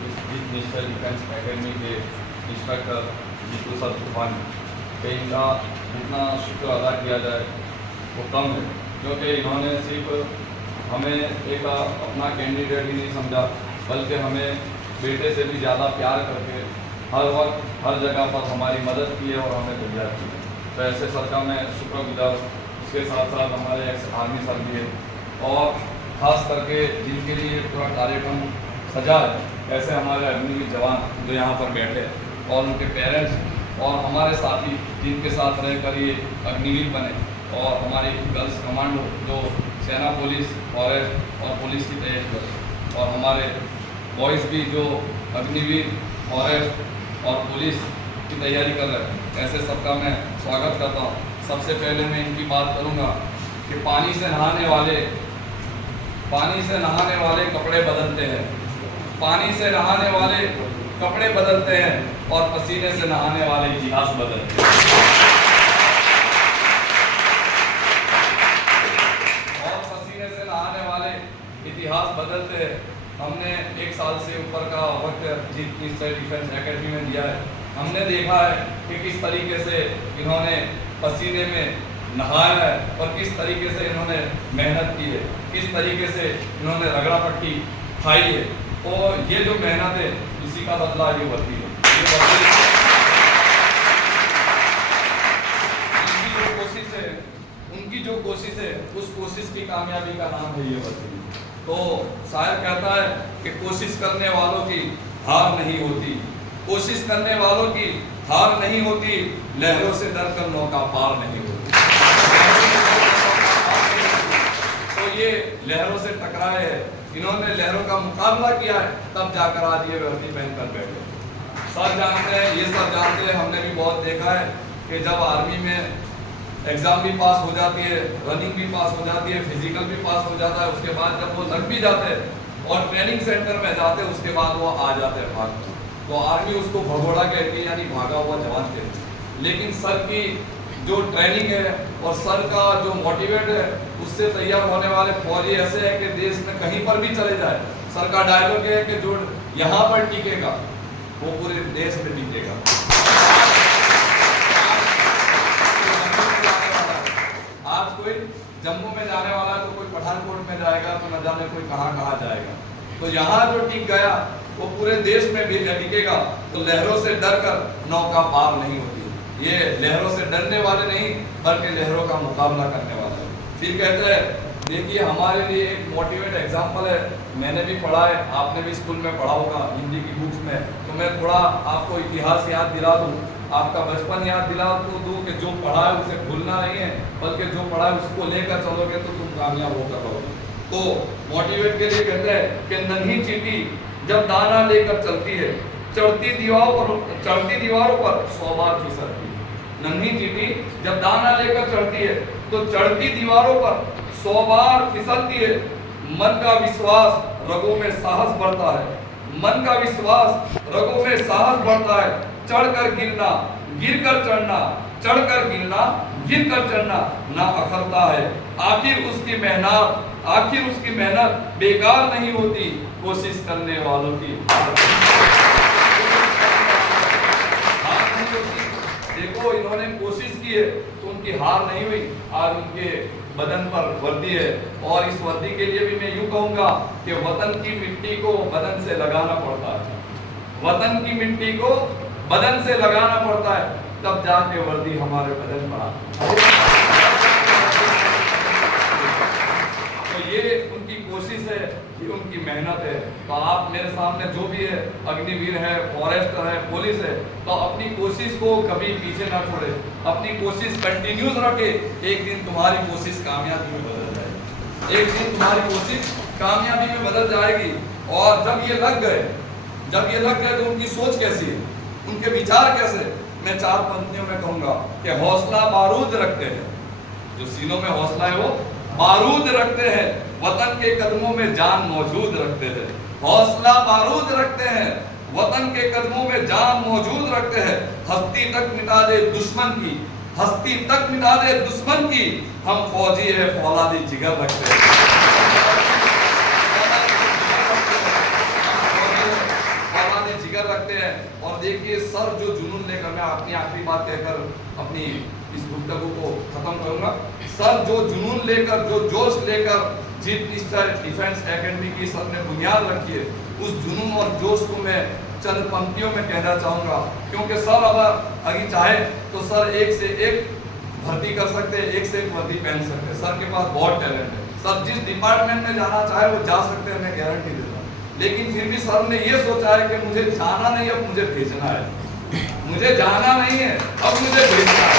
इस नेशनल डिफेंस एकेडमी के इंस्ट्रक्टर जीतू सर तूफानी पे इनका जितना शुक्र अदा किया जाए वो कम है, क्योंकि इन्होंने सिर्फ हमें एक अपना कैंडिडेट ही नहीं समझा बल्कि हमें बेटे से भी ज़्यादा प्यार करके हर वक्त हर जगह पर हमारी मदद की है और हमें तैयार की है। तो ऐसे सर का मैं शुक्रगुजार। उसके साथ साथ हमारे एक्स आर्मी सर भी है और ख़ास करके जिनके लिए पूरा कार्यक्रम सजा है, ऐसे हमारे अग्निवीर जवान जो यहाँ पर बैठे और उनके पेरेंट्स और हमारे साथी जिनके साथ रहकर ये अग्निवीर बने और हमारी गर्ल्स कमांडो जो सेना पुलिस फॉरेस्ट और पुलिस की तैयारी करे और हमारे बॉयज़ भी जो अग्निवीर फॉरेस्ट और पुलिस की तैयारी कर रहे हैं, ऐसे सबका मैं स्वागत करता हूँ। सबसे पहले मैं इनकी बात करूँगा कि पानी से नहाने वाले कपड़े बदलते हैं, पानी से नहाने वाले कपड़े बदलते हैं और पसीने से नहाने वाले इतिहास बदलते हैं। और पसीने से नहाने वाले इतिहास बदलते हैं। हमने 1 साल से ऊपर का वक्त जीत डिफेंस एकेडमी में दिया है। हमने देखा है कि किस तरीके से इन्होंने पसीने में नहाया है और किस तरीके से इन्होंने मेहनत की है, किस तरीके से इन्होंने रगड़ा पट्टी खाई है। और ये जो मेहनत है इसी का बदला ये वर्दी है। उनकी जो कोशिश है उस कोशिश की कामयाबी का नाम है ये वर्दी। तो शायर कहता है कि कोशिश करने वालों की हार नहीं होती, कोशिश करने वालों की हार नहीं होती, लहरों से डरकर नौका पार नहीं होती। तो ये लहरों से टकराए हैं, इन्होंने लहरों का मुकाबला किया है, तब जाकर आज ये वर्दी पहनकर बैठे। सब जानते हैं, ये सब जानते हैं, हमने भी बहुत देखा है कि जब आर्मी में एग्ज़ाम भी पास हो जाती है, रनिंग भी पास हो जाती है, फिजिकल भी पास हो जाता है, उसके बाद जब वो लग भी जाते हैं और ट्रेनिंग सेंटर में जाते हैं, उसके बाद वो आ जाते हैं भाग। तो आर्मी उसको भगोड़ा कहती है, यानी भागा हुआ जवान कहती है। लेकिन सर की जो ट्रेनिंग है और सर का जो मोटिवेट है, उससे तैयार होने वाले फौजी ऐसे हैं कि देश में कहीं पर भी चले जाए, सर का डायलॉग है कि जो यहाँ पर टिकेगा वो पूरे देश में टिकेगा। आज कोई जम्मू में जाने वाला है तो कोई पठानकोट में जाएगा, तो न जाने कोई कहाँ जाएगा। तो यहाँ जो टिक गया वो पूरे देश में भी टिकेगा। तो लहरों से डरकर नौका पार नहीं होती। ये लहरों से डरने वाले नहीं बल्कि लहरों का मुकाबला करने वाला है। फिर कहते हैं, देखिए हमारे लिए एक मोटिवेट एग्जाम्पल है, मैंने भी पढ़ा है, आपने भी स्कूल में पढ़ा होगा हिंदी की बुक्स में, तो मैं थोड़ा आपको इतिहास याद दिला दूँ, आपका बचपन याद दिला दूँ कि जो पढ़ा है उसे भूलना नहीं है, बल्कि जो पढ़ा है उसको लेकर चलोगे तो तुम कामयाब होकर रहोगे। तो मोटिवेट के लिए कहते हैं कि नन्ही चींटी जब दाना लेकर चलती है, चढ़ती दीवारों पर 100 बार फिसलती है। नन्ही चींटी जब दाना लेकर चढ़ती है तो चढ़ती दीवारों पर 100 बार फिसलती है। मन का विश्वास रगों में साहस बढ़ता है, मन का विश्वास रगों में साहस बढ़ता है। चढ़कर गिरना, गिरकर चढ़ना, चढ़कर गिरना, गिरकर चढ़ना ना अखरता है। आखिर उसकी मेहनत बेकार नहीं होती, कोशिश करने वालों की हार नहीं होती। देखो इन्होंने कोशिश की है तो उनकी हार नहीं हुई। आज उनके बदन पर वर्दी है और इस वर्दी के लिए भी मैं यूं कहूंगा कि वतन की मिट्टी को बदन से लगाना पड़ता है, वतन की मिट्टी को बदन से लगाना पड़ता है, तब जाके वर्दी हमारे बदन पर आती है। तो ये उनकी कोशिश है, ये उनकी मेहनत है। तो आप मेरे सामने जो भी है, अग्निवीर है, फॉरेस्टर है, पुलिस है, तो अपनी कोशिश को कभी पीछे ना छोड़े, अपनी कोशिश कंटिन्यूस रखे। एक दिन तुम्हारी कोशिश कामयाबी में बदल जाएगी, एक दिन तुम्हारी कोशिश कामयाबी में बदल जाएगी। और जब ये लग गए, जब ये लग गए तो उनकी सोच कैसी है, उनके विचार कैसे। मैं 4 पंक्तियों में कहूंगा कि हौसला बारूद रखते हैं, जो सीनों में हौसला है वो बारूद रखते हैं, वतन के कदमों में जान मौजूद रखते हैं। हौसला बारूद रखते हैं, वतन के कदमों में जान मौजूद रखते हैं। हस्ती तक मिटा दे दुश्मन की, हस्ती तक मिटा दे दुश्मन की, हम फौजी है फौलादी जिगर रखते हैं। फौलादी जिगर रखते हैं। और देखिए सर जो जुनून लेकर, मैं अपनी आखिरी बात कहकर अपनी इस गुफ्तगू को खत्म करूंगा। सर जो जुनून लेकर, जो जोश लेकर जीत निश्चय डिफेंस एकेडमी की सर ने बुनियाद रखी है, उस जुनून और जोश को मैं चंद पंक्तियों में कहना चाहूंगा। क्योंकि सर अगर चाहे तो सर एक से एक भर्ती कर सकते हैं, एक से एक वर्दी पहन सकते हैं। सर के पास बहुत टैलेंट है। सर जिस डिपार्टमेंट में जाना चाहे वो जा सकते हैं, मैं गारंटी देता हूँ। लेकिन फिर भी सर ने ये सोचा है कि मुझे जाना नहीं, अब मुझे भेजना है। मुझे जाना नहीं है, अब मुझे भेजना है।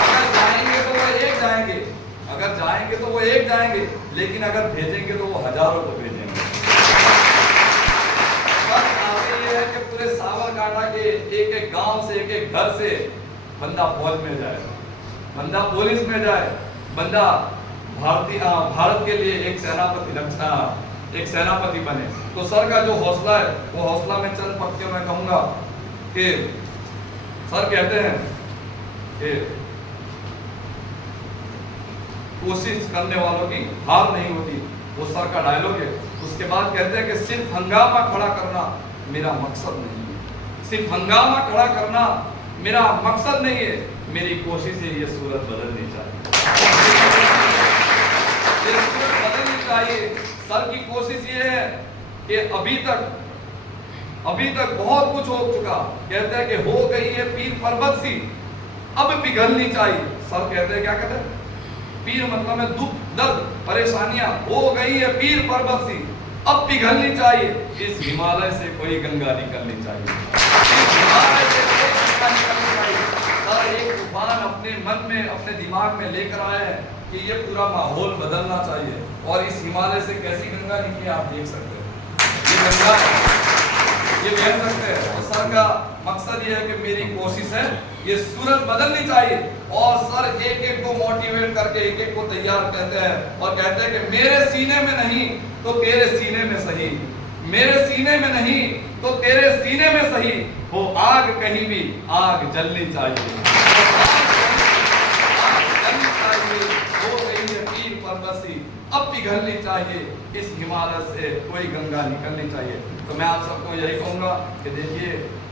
अगर जाएंगे तो वो एक जाएंगे, अगर जाएंगे तो वो एक जाएंगे, लेकिन अगर भेजेंगे तो वो हजारों को भेजेंगे। बस आगे ये है कि पूरे साबरकांठा के एक एक गांव से, एक एक घर से बंदा फौज में जाए, बंदा पुलिस में जाए, बंदा भारत के लिए एक सेनापति बने। तो सर का जो हौसला है, वो हौसला मैं चंद पंक्तियों में कहूंगा कि सर कहते हैं कि कोशिश करने वालों की हार नहीं होती, वो सर का डायलॉग है। उसके बाद कहते हैं कि सिर्फ हंगामा खड़ा करना मेरा मकसद नहीं है, सिर्फ हंगामा खड़ा करना मेरा मकसद नहीं है, मेरी कोशिश है ये सूरत बदलनी चाहिए, ये सूरत बदलनी चाहिए। सर की कोशिश ये है कि अभी तक बहुत कुछ हो चुका। कहते हैं कि हो गई है पीर पर्वत सी, अब पिघलनी चाहिए। सर कहते हैं, क्या कहते हैं? पीर मतलब है दुख, दर्द, परेशानियां। हो गई है पीर पर्वत सी, अब पिघलनी चाहिए। इस हिमालय से कोई गंगा निकलनी चाहिए, इस हिमालय से कोई गंगा निकलनी चाहिए। सर एक तूफान अपने मन में, अपने दिमाग में लेकर आए हैं कि ये पूरा माहौल बदलना चाहिए। और इस हिमालय से कैसी गंगा निकली आप देख सकते हैं। ये गंगा ये कह सकते हैं। तो सर का मकसद ये है कि मेरी कोशिश है ये सूरत बदलनी चाहिए। और सर एक एक को मोटिवेट करके एक एक को तैयार करते हैं और कहते हैं कि मेरे सीने में नहीं तो तेरे सीने में सही, मेरे सीने में नहीं तो तेरे सीने में सही, हो आग कहीं भी आग जलनी चाहिए, आग जलनी चाहिए। हो गई है पीर पर्वत सी, अब पिघलनी चाहिए, इस हिमालय से कोई गंगा निकलनी चाहिए। तो मैं आप सबको यही कहूँगा कि देखिए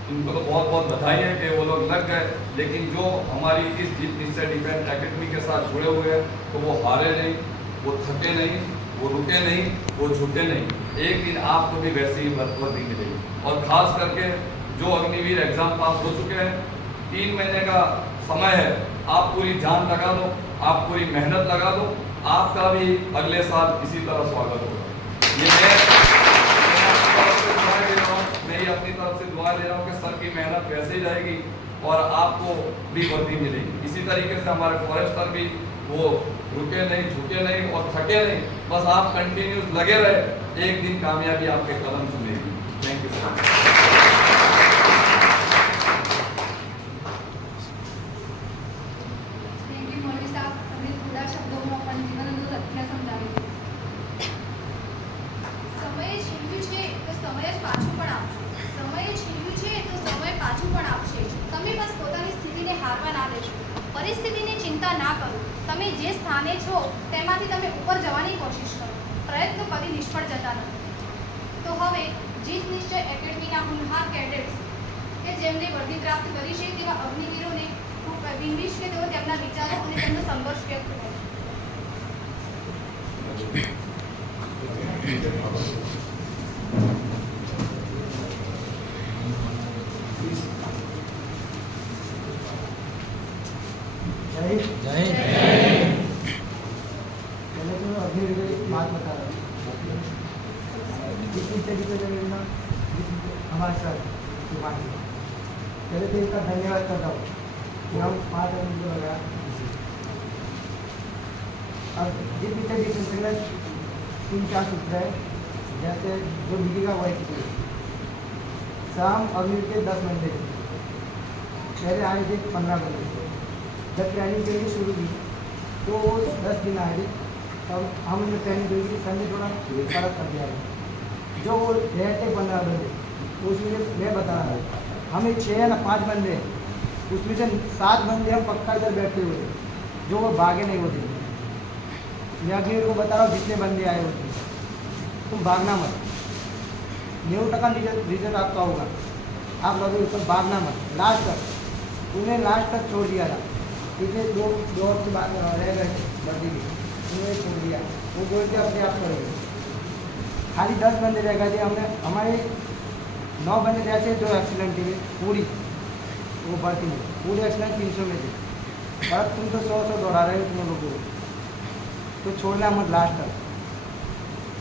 उनको तो बहुत बहुत बधाई है कि वो लोग लग गए, लेकिन जो हमारी इस जीत निश्चय डिफेंस एकेडमी के साथ जुड़े हुए हैं तो वो हारे नहीं, वो थके नहीं, वो रुके नहीं, वो झुके नहीं। एक दिन आपको भी वैसे ही वर्दी मिलेगी। और खास करके जो अग्निवीर एग्जाम पास हो चुके हैं, 3 महीने का समय है, आप पूरी जान लगा दो, आप पूरी मेहनत लगा दो, आपका भी अगले साल इसी तरह स्वागत होगा। ये मैं अपनी तरफ से दुआ दे रहा हूँ कि सर की मेहनत वैसे ही रहेगी और आपको भी वर्दी मिलेगी। इसी तरीके से हमारे फॉरेस्टर भी वो रुके नहीं, झुके नहीं और थके नहीं, बस आप कंटिन्यूस लगे रहे, एक दिन कामयाबी आपके कदम चुमेगी। Thank you so much. પરિસ્થિતિની ચિંતા ના કરો, તમે જે સ્થાને છો તેમાંથી તમે ઉપર જવાની કોશિશ કરો, પ્રયત્ન કદી નિષ્ફળ જતા નથી। તો હવે જીત નિશ્ચય એકેડમીના હોનહાર કેડેટ્સ કે જેમને વર્દી પ્રાપ્ત કરી છે તેવા અગ્નિવીરોને હું વિનવીશ કે તેઓ તેમના વિચારો અને તેમનો સંઘર્ષ વ્યક્ત કરે। पहले तो अग्निवीर एक बात बता रहा हूँ, हमारे सर पहले तो इनका धन्यवाद करता हूँ कि हम 5 अग्निवीर लगाया। अब जिस विषय की 3-4 सूत्र है, जैसे जो मिलेगा वही शाम अग्निवीर के 10 बंदे थे। पहले आए थे 15 बंदे। जब ट्रेनिंग के लिए शुरू की तो 10 दिन आए थे। तब हमने ट्रेनिंग शुरू की, सर ने थोड़ा फर्क कर दिया। जो रहते 15 बंदे उसमें मैं बता रहा हूँ, हमें 6 या 5 बंदे हैं, उसमें से 7 बंदे हम पक्का इधर बैठे हुए थे, जो वो भागे नहीं होते। मैं अग्निवीर को बता रहा हूँ, जितने बंदे आए होते तुम भागना मत। 90% रिजल्ट आपका होगा, आप लगे तो भागना मत लास्ट तक। उन्हें लास्ट तक छोड़ दिया था, क्योंकि दो से बाद रह गए वर्दी भी, उन्हें छोड़ दिया। वो बोलते अपने आप करेंगे। खाली 10 बंदे रह गए थे। हमने हमारे 9 बंदे रहे थे जो एक्सीडेंट थे पूरी, वो भर्ती में पूरे एक्सीडेंट 300 में थे। पर तुम तो 100 दौड़ा रहे हो तुम लोगों को, तो छोड़ना मत लास्ट तक।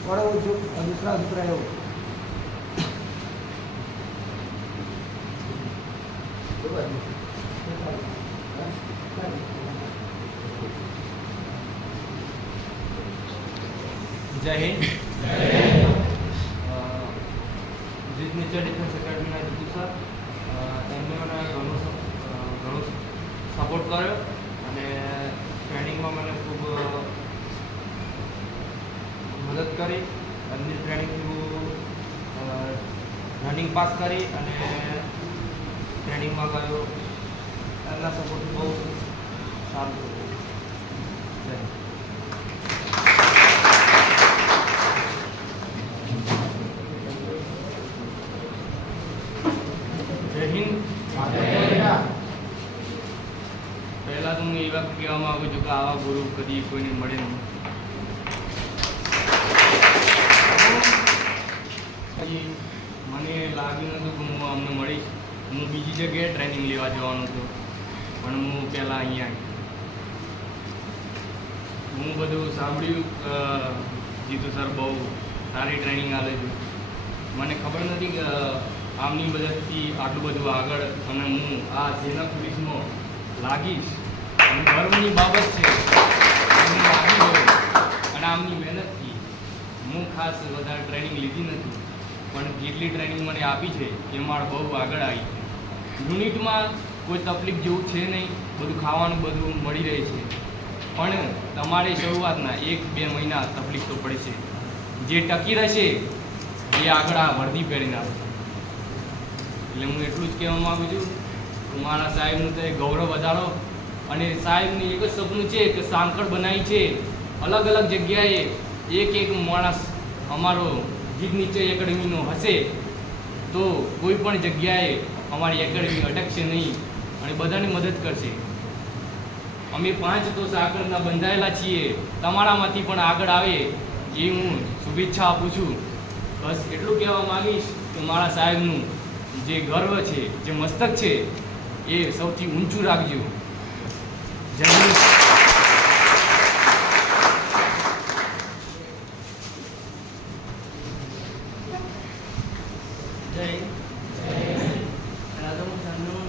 और वो जो दूसरा है वो જય હિન્દ. જીત નીચે ડિફેન્સ એકેડમીના જીતુ સર, એમને મને ઘણો સપોર્ટ કર્યો અને ટ્રેનિંગમાં મને ખૂબ મદદ કરી. એમની ટ્રેનિંગ રનિંગ પાસ કરી અને ટ્રેનિંગમાં ગયો. એમના સપોર્ટ બહુ સારું હતું. જય હિન્દ. જય હિન્દ. પહેલાં તો હું એ વાત કહેવા માગું છું કે આવા ગુરુ કદી કોઈને મળે નહીં. પછી મને લાગ્યું નહોતું કે હું અમને મળીશ. હું બીજી જગ્યાએ ટ્રેનિંગ લેવા જવાનો હતો, પણ હું પહેલાં અહીંયા હું બધું સાંભળ્યું. જીતુ સર બહુ સારી ટ્રેનિંગ આપે છે. મને ખબર નથી કે આમની મદદથી આટલું બધું આગળ અને હું આ સેના પોલીસમાં લાગીશ. અને ગર્વની બાબત છે હું લાગી ગયો. અને આમની મહેનતથી હું ખાસ વધારે ટ્રેનિંગ લીધી નથી, પણ જેટલી ટ્રેનિંગ મને આપી છે એ મારે બહુ આગળ આવી છે. યુનિટમાં કોઈ તકલીફ જેવું છે નહીં, બધું ખાવાનું બધું મળી રહે છે. પણ તમારે શરૂઆતના 1-2 મહિના તકલીફ તો પડે છે. જે ટકી રહેશે એ આગળ આ વર્દી પહેરીને આવશે. એટલે હું એટલું જ કહેવા માગું છું કે મારા સાહેબનું તો એ ગૌરવ વધારો. અને સાહેબનું એક જ સપનું છે કે સાંકળ બનાવી છે અલગ અલગ જગ્યાએ. એક માણસ અમારો જીત નીચે એકેડમીનો હશે તો કોઈ પણ જગ્યાએ અમારી એકેડમી અટકશે નહીં અને બધાને મદદ કરશે. અમે 5 તો સાંકળના બંધાયેલા છીએ, તમારામાંથી પણ આગળ આવે એ હું શુભેચ્છા આપું છું. બસ એટલું કહેવા માગીશ કે મારા સાહેબનું જે ગર્વ છે, જે મસ્તક છે એ સૌથી ઊંચું રાખજો. જય હિન્દ. જય હિન્દ. પહેલાં તો હું સાહેબનું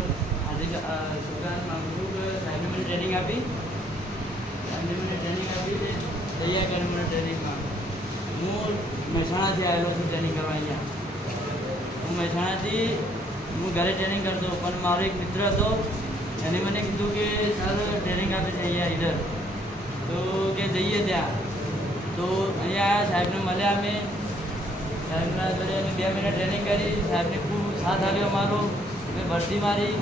આજે શુભકામના માગું છું કે સાહેબે મને ટ્રેનિંગ આપી. સાહેબે મને ટ્રેનિંગ આપી છે દૈયા કરે મને ટ્રેનિંગમાં. હું મહેસાણાથી આવેલો છું ટ્રેનિંગ કરવા અહીંયા. હું મહેસાણાથી હું ઘરે ટ્રેનિંગ કરતો, પણ મારો એક મિત્ર હતો એને મને કીધું કે સર ટ્રેનિંગ આપે છે અહીંયા ઇધર, તો કે જઈએ ત્યાં. તો અહીંયા સાહેબને મળ્યા. અમે સાહેબના જોડે અમે 2 મહિના ટ્રેનિંગ કરી. સાહેબને ખૂબ સાથ આવ્યો અમારો. મેં ભરતી મારી,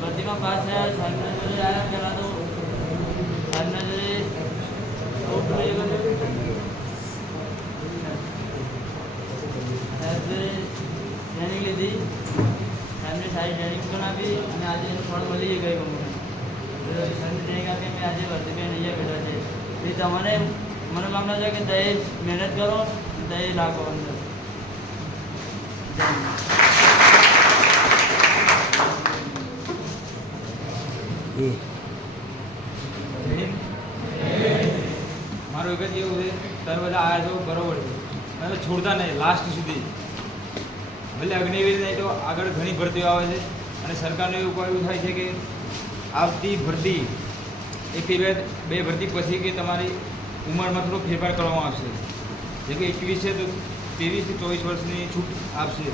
ભરતીમાં પાસ થયા. સાહેબના જોડે આવ્યા. પહેલાં તો સાહેબના જોડે ખૂબ કર્યું. સાહેબે ટ્રેનિંગ લીધી. સાહેબને સારી ટ્રેનિંગ પણ આપી અને આજે એનું ફળ મળી ગયું અમને. સાહેબની ટ્રેનિંગ આપી અમે આજે વર્ધીબેન અહીંયા બેઠા છે. એ તમારે મનોકામના છે કે દહેજ મહેનત કરો, દહેજ રાખો અંદર. મારું એક જ એવું છે, તમે બધા આવ્યા છો બરોબર છે, તમે છોડતા નહીં લાસ્ટ સુધી. ભલે અગ્નિવીર નહીં તો આગળ ઘણી ભરતીઓ આવે છે અને સરકારનું એવું કહ્યું થાય છે કે આવતી ભરતી એકથી બે ભરતી પછી કે તમારી ઉંમરમાં થોડો ફેરફાર કરવામાં આવશે. જે કે 21 છે તો 23 થી 24 વર્ષની છૂટ આપશે.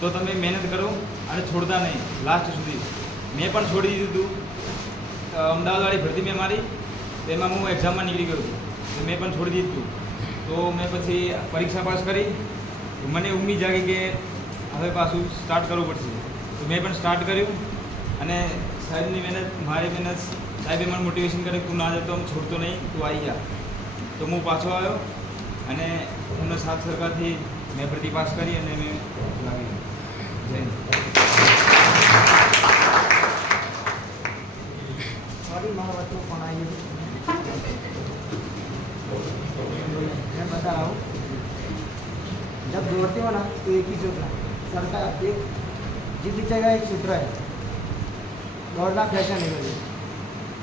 તો તમે મહેનત કરો અને છોડતા નહીં લાસ્ટ સુધી. મેં પણ છોડી દીધું હતું. અમદાવાદવાળી ભરતી મેં મારી, તેમાં હું એક્ઝામમાં નીકળી ગયો હતો, તો મેં પણ છોડી દીધું. તો મેં પછી પરીક્ષા પાસ કરી. મને ઉમ્મીદ જાગી કે હવે પાછું સ્ટાર્ટ કરવું પડશે. તો મેં પણ સ્ટાર્ટ કર્યું અને સાહેબની મહેનત, મારી મહેનત, સાહેબે મને મોટિવેશન કર્યું, તું ના જતો, હું છોડતો નહીં, તું આવી જા. તો હું પાછો આવ્યો અને એમનો સાથ સરકારથી મેં ભરતી પાસ કરી અને મેં લાગી. જય હિન્દ. सॉरी मारा बच्चों फोन आई मैं बता रहा हूँ, जब दौड़ते हो ना तो एक ही सूत्र है सरकार, एक जिस जगह एक सूत्र है, दौड़ना फैशन है.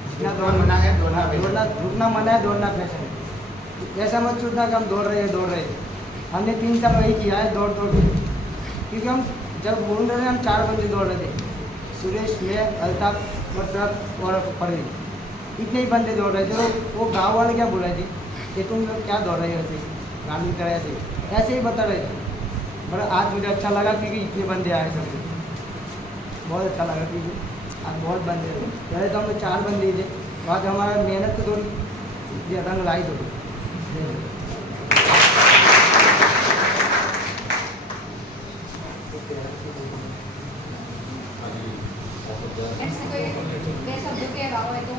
जितना दौड़ मना है दौड़ना रुकना मना है, दौड़ना फैशन है. ऐसा मत सोचना कि हम दौड़ रहे हैं. हमने 3 साल वही किया है, दौड़ के, क्योंकि हम जब बोल रहे थे हम 4 बंदे दौड़ रहे थे, सुरेश, मैं, अल्ताफ और परवीन, इतने ही बंदे दौड़ रहे थे. तो वो गाँव वाले क्या बोल रहे थे कि तुम लोग क्या दौड़ रहे थे, गांधी कराए थे, ऐसे ही बता रहे थे. बड़ा आज मुझे अच्छा लगा क्योंकि इतने बंदे आए थे, बहुत अच्छा लगा क्योंकि आज बहुत बंदे थे. पहले तो हम 4 बंदे थे, बाद हमारा मेहनत तो थोड़ी रंग लाई थोड़ी. ऐसे कोई બે શબ્દો કહેવા હોય તો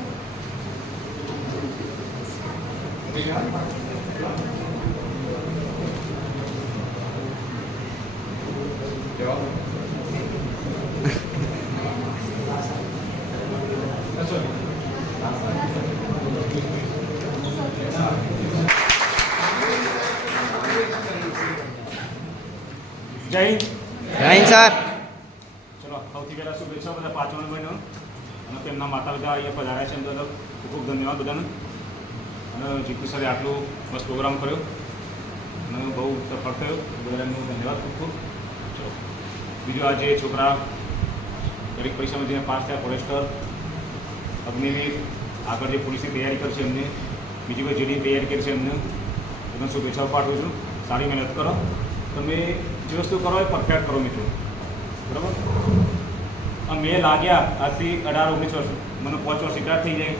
જય હિન્દ. સર. ચલો, સૌથી પહેલાં શુભેચ્છાઓ બધા 5 બહેનો અને તેમના માતા પિતા અહીંયા પધાર્યા છે. એમ બદલ ખૂબ ખૂબ ધન્યવાદ બધાને. અને જીતુ સરે આટલો મસ્ત પ્રોગ્રામ કર્યો અને બહુ સફળ થયો, બધાને ધન્યવાદ ખૂબ ખૂબ. ચલો, બીજું આજે છોકરા દરેક પરીક્ષામાં જેને પાસ થયા, ફોરેસ્ટર, અગ્નિવીર, આગળ જે પોલીસની તૈયારી કરશે એમને, બીજી કોઈ જેની તૈયારી કરશે એમને તમને શુભેચ્છાઓ પાઠવું છું. સારી મહેનત કરો. તમે જે વસ્તુ કરો એ પરફેક્ટ કરો મિત્રો, બરાબર. મેં લાગ્યા આજથી 18-19 વર્ષ, મને 5 વર્ષ રિટાયર થઈ જાય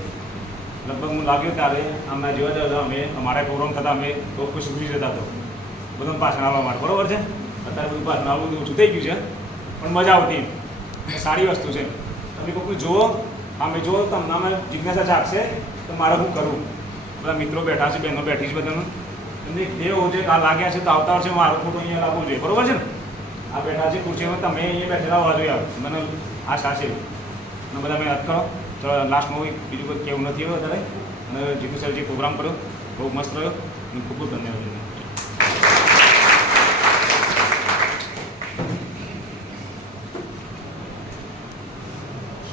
લગભગ હું લાગ્યો ત્યારે આમના જેવા જ અમે અમારા પ્રોગ્રામ થતા અમે તો કોઈ સુધરી જતા હતો બધું પાછળ આવવા માટે, બરાબર છે. અત્યારે બધું પાછળ આવવું ઓછું થઈ ગયું છે પણ મજા આવતી, સારી વસ્તુ છે. તમે કોઈ જુઓ, અમે જુઓ, તમને અમે જિજ્ઞાસા જાગશે તો મારે શું કરવું. બધા મિત્રો બેઠા છે, બહેનો બેઠી છે, બધાનું એમને એ હોવું જોઈએ કે આ લાગ્યા છે તો આવતા વર્ષે મારો ફોટો અહીંયા લાવવો જોઈએ, બરાબર છે ને. આ બેઠા છે ખુરશીમાં, તમે અહીંયા બેઠેલા હોવા જોઈએ, મને આશા છે. અને બધા મહેનત કરો. તો લાસ્ટમાં બીજું કોઈ કેવું નથી હોય અત્યારે. અને જીતુ સર જે પ્રોગ્રામ કર્યો બહુ મસ્ત રહ્યો અને ખૂબ ખૂબ ધન્યવાદ.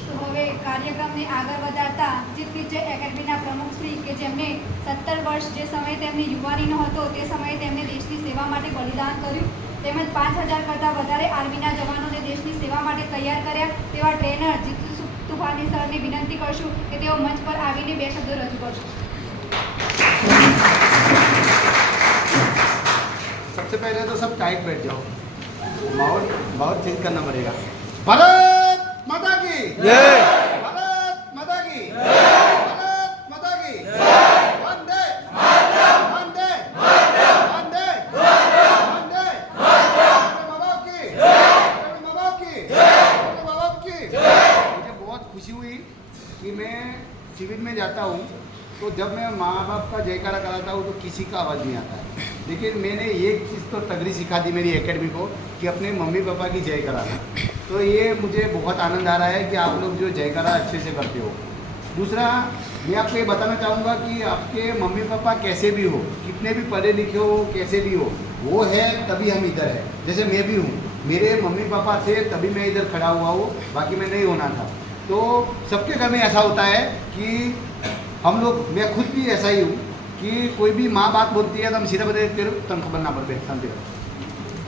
તો હવે કાર્યક્રમને આગળ વધારતા જીત વિજય એકેડમીના પ્રમુખ શ્રી કે જેમને 17 વર્ષ જે સમયે તેમની યુવાનીનો હતો તે સમયે તેમને દેશની સેવા માટે બલિદાન કર્યું, તેમજ 5000 કરતાં વધારે આર્મીના જવાનોને દેશની સેવા માટે તૈયાર કર્યા તેવા ટ્રેનર જીતુ તૂફાની સરને વિનંતી કરશું કે તેઓ મંચ પર આવીને 2 શબ્દો રજૂ કરશે. सबसे पहले तो सब टाइट बैठ जाओ, माहौल चेंज करना पड़ेगा. भारत माता की जय. भारत माता की भारत माता की वंदे वंदे वंदे वंदे माँ बाप की माँ बाप की. मुझे बहुत खुशी हुई कि मैं शिविर में जाता हूँ तो जब मैं माँ बाप का जयकारा कराता हूँ तो किसी का आवाज़ नहीं आता है. लेकिन मैंने एक चीज़ तो तगड़ी सिखा दी मेरी एकेडमी को कि अपने मम्मी पापा की जय कराना. तो ये मुझे बहुत आनंद आ रहा है कि आप लोग जो जयकारा अच्छे से करते हो. दूसरा, मैं आपको ये बताना चाहूँगा कि आपके मम्मी पापा कैसे भी हो, कितने भी पढ़े लिखे हो, कैसे भी हो, वो है तभी हम इधर है. जैसे मैं भी हूँ, मेरे मम्मी पापा थे तभी मैं इधर खड़ा हुआ हूँ, बाकी मैं नहीं होना था. तो सबके घर में ऐसा होता है कि हम लोग, मैं खुद भी ऐसा ही हूँ कि कोई भी माँ बात बोलती है तो हम सीधा बता देते तन खबर ना पड़ समझे,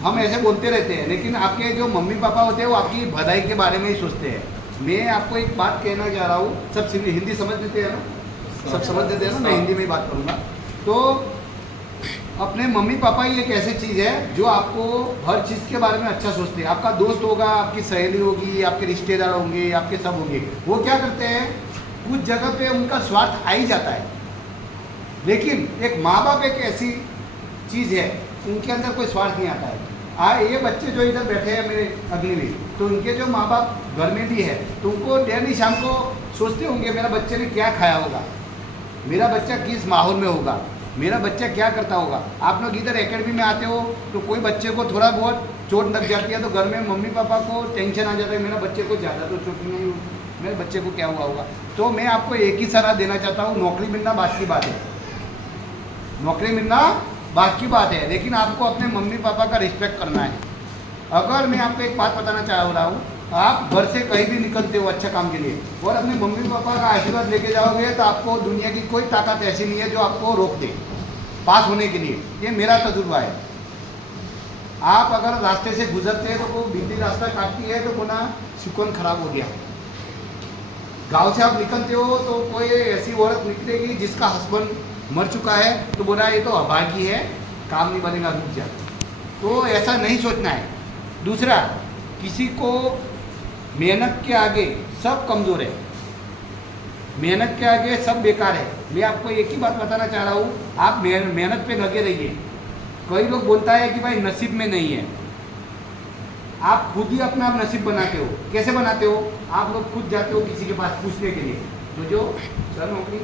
हम ऐसे बोलते रहते हैं. लेकिन आपके जो मम्मी पापा होते हैं वो आपकी भलाई के बारे में ही सोचते हैं. मैं आपको एक बात कहना चाह रहा हूँ, सब हिंदी समझ लेते हैं ना, सब समझ लेते हैं ना, मैं हिंदी में ही बात करूँगा. तो अपने मम्मी पापा ही एक ऐसी चीज़ है जो आपको हर चीज़ के बारे में अच्छा सोचते हैं। आपका दोस्त होगा, आपकी सहेली होगी, आपके रिश्तेदार होंगे, आपके सब होंगे, वो क्या करते हैं, कुछ जगह पे उनका स्वार्थ आ ही जाता है। लेकिन एक माँ बाप एक ऐसी चीज़ है, उनके अंदर कोई स्वार्थ नहीं आता है। ये बच्चे जो इधर बैठे हैं मेरे अग्निवीर, तो उनके जो माँ बाप घर में भी है, तो उनको डेली शाम को सोचते होंगे मेरा बच्चे ने क्या खाया होगा, मेरा बच्चा किस माहौल में होगा, मेरा बच्चा क्या करता होगा। आप लोग इधर एकेडमी में आते हो तो कोई बच्चे को थोड़ा बहुत चोट लग जाती है तो घर में मम्मी पापा को टेंशन आ जाता है, मेरा बच्चे को ज़्यादा तो चोट नहीं हुई, मेरे बच्चे को क्या हुआ होगा। तो मैं आपको एक ही सलाह देना चाहता हूँ, नौकरी मिलना बात की बात है, नौकरी मिलना बात की बात है, लेकिन आपको अपने मम्मी पापा का रिस्पेक्ट करना है। अगर मैं आपको एक बात बताना चाह रहा हूँ, आप घर से कहीं भी निकलते हो अच्छा काम के लिए और अपने मम्मी पापा का आशीर्वाद लेके जाओगे तो आपको दुनिया की कोई ताकत ऐसी नहीं है जो आपको रोक दे पास होने के लिए। ये मेरा तजुर्बा है। आप अगर रास्ते से गुजरते हैं तो वो बिल्ली रास्ता काटती है तो बोला सुकून खराब हो गया। गांव से आप निकलते हो तो कोई ऐसी औरत निकलेगी जिसका हस्बैंड मर चुका है तो बोला ये तो अभागी है, काम नहीं बनेगा, रुक जा। तो ऐसा नहीं सोचना है। दूसरा, किसी को मेहनत के आगे सब कमज़ोर है, मेहनत के आगे सब बेकार है। मैं आपको एक ही बात बताना चाह रहा हूँ, आप मेहनत पे लगे रहिए। कई लोग बोलता है कि भाई नसीब में नहीं है, आप खुद ही अपना आप नसीब बनाते हो। कैसे बनाते हो? आप लोग खुद जाते हो किसी के पास पूछने के लिए, जो सर नौकरी,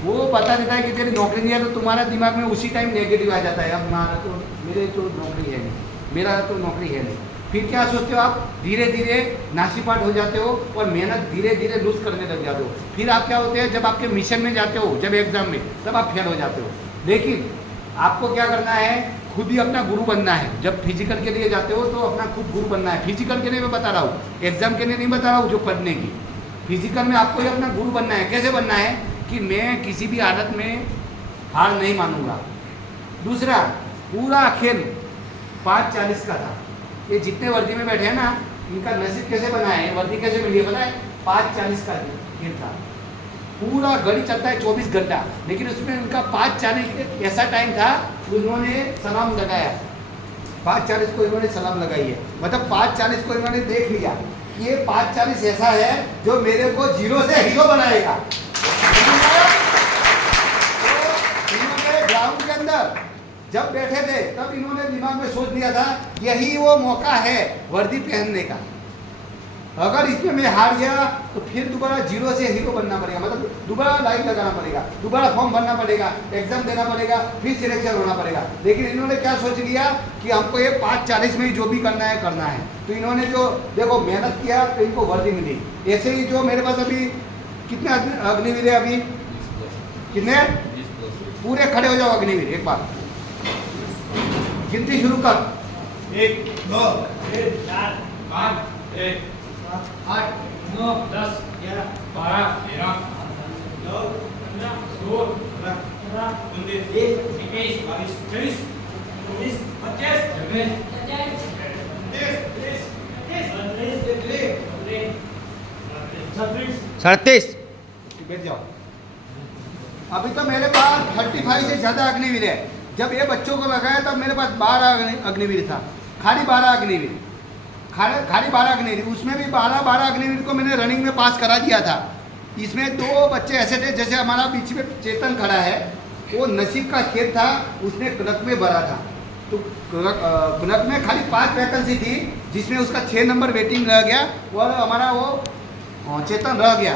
वो बता देता है कि तेरी नौकरी नहीं है, तो तुम्हारा दिमाग में उसी टाइम नेगेटिव आ जाता है, अब हमारा तो मेरे तो नौकरी है नहीं, मेरा तो नौकरी है नहीं। फिर क्या सोचते हो आप? धीरे धीरे नासीपाट हो जाते हो और मेहनत धीरे धीरे लूज करने लग जाते हो। फिर आप क्या होते हैं, जब आपके मिशन में जाते हो, जब एग्जाम में, तब आप फेल हो जाते हो। लेकिन आपको क्या करना है, खुद ही अपना गुरु बनना है। जब फिजिकल के लिए जाते हो तो अपना खुद गुरु बनना है। फिजिकल के लिए मैं बता रहा हूँ, एग्जाम के लिए नहीं बता रहा हूँ, जो पढ़ने की। फिजिकल में आपको ही अपना गुरु बनना है। कैसे बनना है कि मैं किसी भी हालत में हार नहीं मानूंगा। दूसरा, पूरा खेल 5:40 का था। ये जितने वर्दी में बैठे हैं ना, इनका नसीब कैसे बना है, वर्दी कैसे मिली है पता है? 5:40 का खेल था। पूरा घड़ी चलता है 24 घंटा, लेकिन उसमें उनका 5:40 ऐसा टाइम था, उन्होंने सलाम लगाया। 5:40 को इन्होंने सलाम लगाई है, मतलब 5:40 को इन्होंने देख लिया कि ये 5:40 ऐसा है जो मेरे को जीरो से हीरो बनाएगा। तो इन्होंने ग्राउंड के अंदर जब बैठे थे तब इन्होंने दिमाग में सोच लिया था यही वो मौका है वर्दी पहनने का। अगर इसमें मैं हार गया तो फिर दोबारा जीरो से हीरो बनना पड़ेगा, मतलब दोबारा लाइन लगाना पड़ेगा, दोबारा फॉर्म भरना पड़ेगा, एग्जाम देना पड़ेगा, फिर सिलेक्शन होना पड़ेगा। लेकिन इन्होंने क्या सोच लिया कि हमको ये 5:40 में ही जो भी करना है करना है। तो इन्होंने जो देखो मेहनत किया तो इनको वर्दी मिली। ऐसे ही जो मेरे पास अभी कितने अग्निवीर है, अभी कितने, पूरे खड़े हो जाओ अग्निवीर, एक बार गिनती शुरू कर। 1 2 3 4 5 6 7 8 9 10 11 12 13 14 15 16 17 19 21 22 23 24 25 26 37। बैठ जाओ। अभी तो मेरे पास 35 से ज़्यादा अग्निवीर है। जब ये बच्चों को लगाया तब मेरे पास 12 अग्निवीर था, खाली 12 अग्निवीर, खाली 12 अग्निवीर। उसमें भी 12 अग्निवीर को मैंने रनिंग में पास करा दिया था। इसमें 2 बच्चे ऐसे थे, जैसे हमारा बीच में चेतन खड़ा है, वो नसीब का खेल था, उसने क्लर्क में भरा था। तो क्लर्क में खाली 5 वैकेंसी थी, जिसमें उसका 6 नंबर वेटिंग रह गया और हमारा वो चेतन रह गया।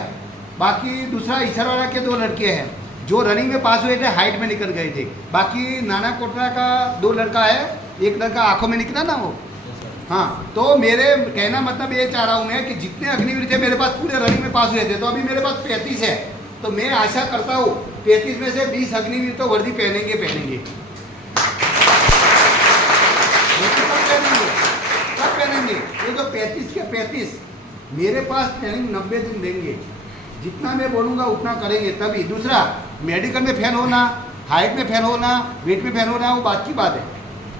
बाकी दूसरा ईसरवाड़ा के 2 लड़के हैं जो रनिंग में पास हुए थे, हाइट में निकल गए थे। बाकी नाना कोटरा का 2 लड़का है, एक लड़का आंखों में निकला ना वो। हाँ, तो मेरे कहना मतलब ये चाह रहा हूँ मैं कि जितने अग्निवीर थे मेरे पास पूरे रनिंग में पास हुए थे। तो अभी मेरे पास 35 है, तो मैं आशा करता हूँ 35 में से 20 अग्निवीर तो वर्दी पहनेंगे। कब पहनेंगे? ये जो 35 के 35 मेरे पास ट्रेनिंग 90 दिन देंगे, जितना मैं बोलूँगा उतना करेंगे तभी। दूसरा, मेडिकल में फेल होना, हाइट में फेल होना, वेट में फेल होना, वो बात की बात है,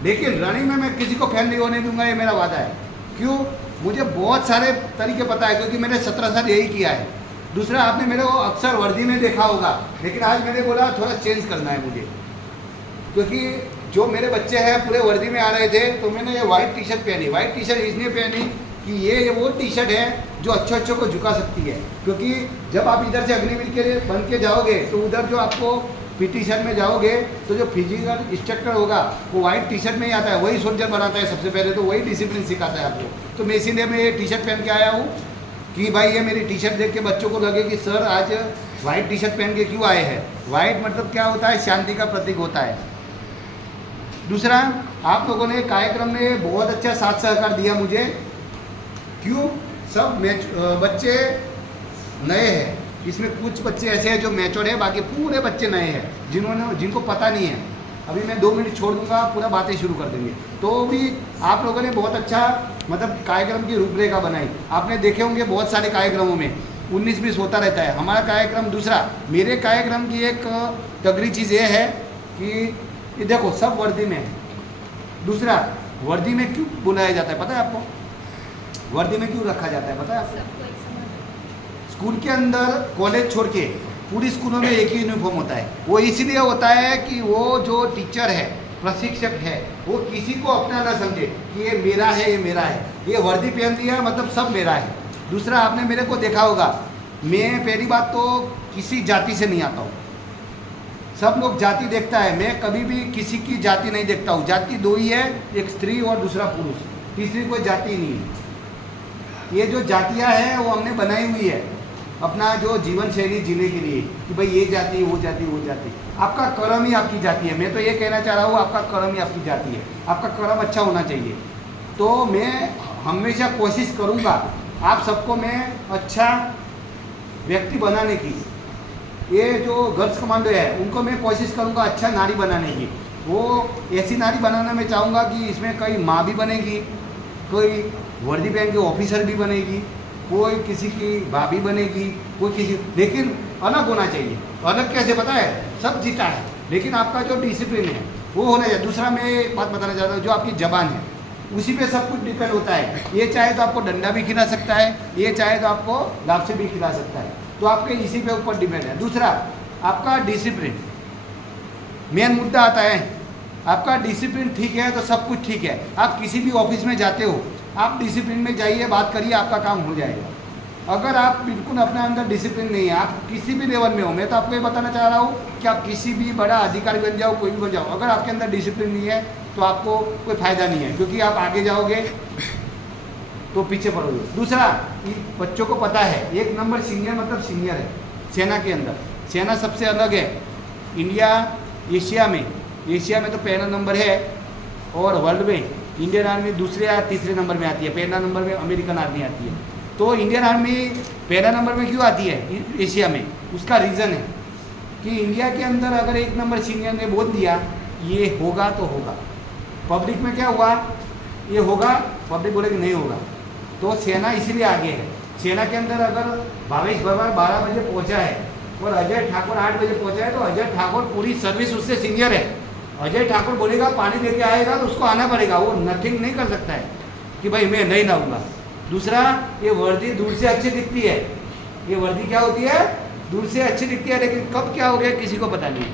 लेकिन रनिंग में मैं किसी को फेल नहीं होने दूंगा, ये मेरा वादा है। क्यों? मुझे बहुत सारे तरीके पता है, क्योंकि मैंने 17 साल यही किया है। दूसरा, आपने मेरे को अक्सर वर्दी में देखा होगा, लेकिन आज मैंने बोला थोड़ा चेंज करना है मुझे। क्योंकि जो मेरे बच्चे हैं पूरे वर्दी में आ रहे थे तो मैंने ये वाइट टी शर्ट पहनी। वाइट टी शर्ट इसलिए पहनी कि ये वो टी शर्ट है जो अच्छों को झुका सकती है, क्योंकि जब आप इधर से अग्निवीर के लिए बन के जाओगे तो उधर जो आपको पीटी शर्ट में जाओगे तो जो फिजिकल इंस्ट्रक्टर होगा वो वाइट टी शर्ट में ही आता है, वही सोल्जर बनाता है सबसे पहले, तो वही डिसिप्लिन सिखाता है आपको। तो मैं इसीलिए मैं ये टी शर्ट पहन के आया हूँ कि भाई ये मेरी टी शर्ट देख के बच्चों को लगे कि सर आज वाइट टी शर्ट पहन के क्यों आए हैं। वाइट मतलब क्या होता है, शांति का प्रतीक होता है। दूसरा, आप लोगों ने कार्यक्रम में बहुत अच्छा साथ सहकार दिया मुझे। क्यों? सब बच्चे नए हैं, इसमें कुछ बच्चे ऐसे हैं जो मैच्योर्ड है, बाकी पूरे बच्चे नए हैं जिनको पता नहीं है। अभी मैं 2 मिनट छोड़ दूंगा, पूरा बातें शुरू कर देंगे। तो भी आप लोगों ने बहुत अच्छा मतलब कार्यक्रम की रूपरेखा बनाई। आपने देखे होंगे बहुत सारे कार्यक्रमों में 19-20 होता रहता है, हमारा कार्यक्रम दूसरा। मेरे कार्यक्रम की एक तगड़ी चीज़ ये है कि ये देखो सब वर्दी में है। दूसरा, वर्दी में क्यों बुलाया जाता है पता है आपको? वर्दी में क्यों रखा जाता है पता है आपको? स्कूल के अंदर कॉलेज छोड़ के पूरी स्कूलों में एक ही यूनिफॉर्म होता है। वो इसलिए होता है कि वो जो टीचर है, प्रशिक्षक है, वो किसी को अपना ना समझे कि ये मेरा है, ये मेरा है। ये वर्दी पहन दिया मतलब सब मेरा है। दूसरा, आपने मेरे को देखा होगा, मैं पहली बात तो किसी जाति से नहीं आता हूँ। सब लोग जाति देखता है, मैं कभी भी किसी की जाति नहीं देखता हूँ। जाति 2 ही है, एक स्त्री और दूसरा पुरुष, तीसरी कोई जाति नहीं है। ये जो जातियाँ हैं वो हमने बनाई हुई है अपना जो जीवन शैली जीने के लिए कि भाई ये जाति, वो जाति, वो जाति। आपका कर्म ही आपकी जाति है। मैं तो ये कहना चाह रहा हूँ, आपका कर्म ही आपकी जाति है। आपका कर्म अच्छा होना चाहिए। तो मैं हमेशा कोशिश करूँगा आप सबको मैं अच्छा व्यक्ति बनाने की। ये जो गर्ल्स कमांडो है उनको मैं कोशिश करूँगा अच्छा नारी बनाने की। वो ऐसी नारी बनाना मैं चाहूँगा कि इसमें कोई माँ भी बनेगी, कोई वर्दी पहन के ऑफिसर भी बनेगी, कोई किसी की भाभी बनेगी, कोई किसी, लेकिन अलग होना चाहिए। अलग कैसे पता है? सब जीता है, लेकिन आपका जो डिसिप्लिन है वो होना चाहिए। दूसरा, मैं एक बात बताना चाहता हूँ, जो आपकी जबान है उसी पे सब कुछ डिपेंड होता है। ये चाहे तो आपको डंडा भी खिला सकता है, ये चाहे तो आपको लापसी भी खिला सकता है। तो आपके इसी पे ऊपर डिपेंड है। दूसरा, आपका डिसिप्लिन मेन मुद्दा आता है। आपका डिसिप्लिन ठीक है तो सब कुछ ठीक है। आप किसी भी ऑफिस में जाते हो, आप डिसिप्लिन में जाइए, बात करिए, आपका काम हो जाएगा। अगर आप बिल्कुल अपने अंदर डिसिप्लिन नहीं है, आप किसी भी लेवल में हो, मैं तो आपको ये बताना चाह रहा हूँ कि आप किसी भी बड़ा अधिकारी बन जाओ, कोई भी बन जाओ, अगर आपके अंदर डिसिप्लिन नहीं है तो आपको कोई फायदा नहीं है, क्योंकि आप आगे जाओगे तो पीछे पड़ोगे। दूसरा, बच्चों को पता है 1 नंबर सीनियर मतलब सीनियर है सेना के अंदर। सेना सबसे अलग है इंडिया, एशिया में तो पहला नंबर है, और वर्ल्ड में इंडियन आर्मी दूसरे या तीसरे नंबर में आती है। पहला नंबर में अमेरिकन आर्मी आती है। तो इंडियन आर्मी पहला नंबर में क्यों आती है एशिया में? उसका रीज़न है कि इंडिया के अंदर अगर 1 नंबर सीनियर ने बोल दिया ये होगा तो होगा। पब्लिक में क्या हुआ, ये होगा, पब्लिक बोले कि नहीं होगा। तो सेना इसीलिए आगे है। सेना के अंदर अगर भावेश भरवार 12 बजे पहुंचा है और अजय ठाकुर 8 बजे पहुंचा है, तो अजय ठाकुर पूरी सर्विस उससे सीनियर है। अजय ठाकुर बोलेगा पानी लेके आएगा तो उसको आना पड़ेगा, वो नथिंग नहीं कर सकता है कि भाई मैं नहीं लाऊंगा। दूसरा, ये वर्दी दूर से अच्छी दिखती है। ये वर्दी क्या होती है? दूर से अच्छी दिखती है, लेकिन कब क्या हो गया किसी को पता नहीं।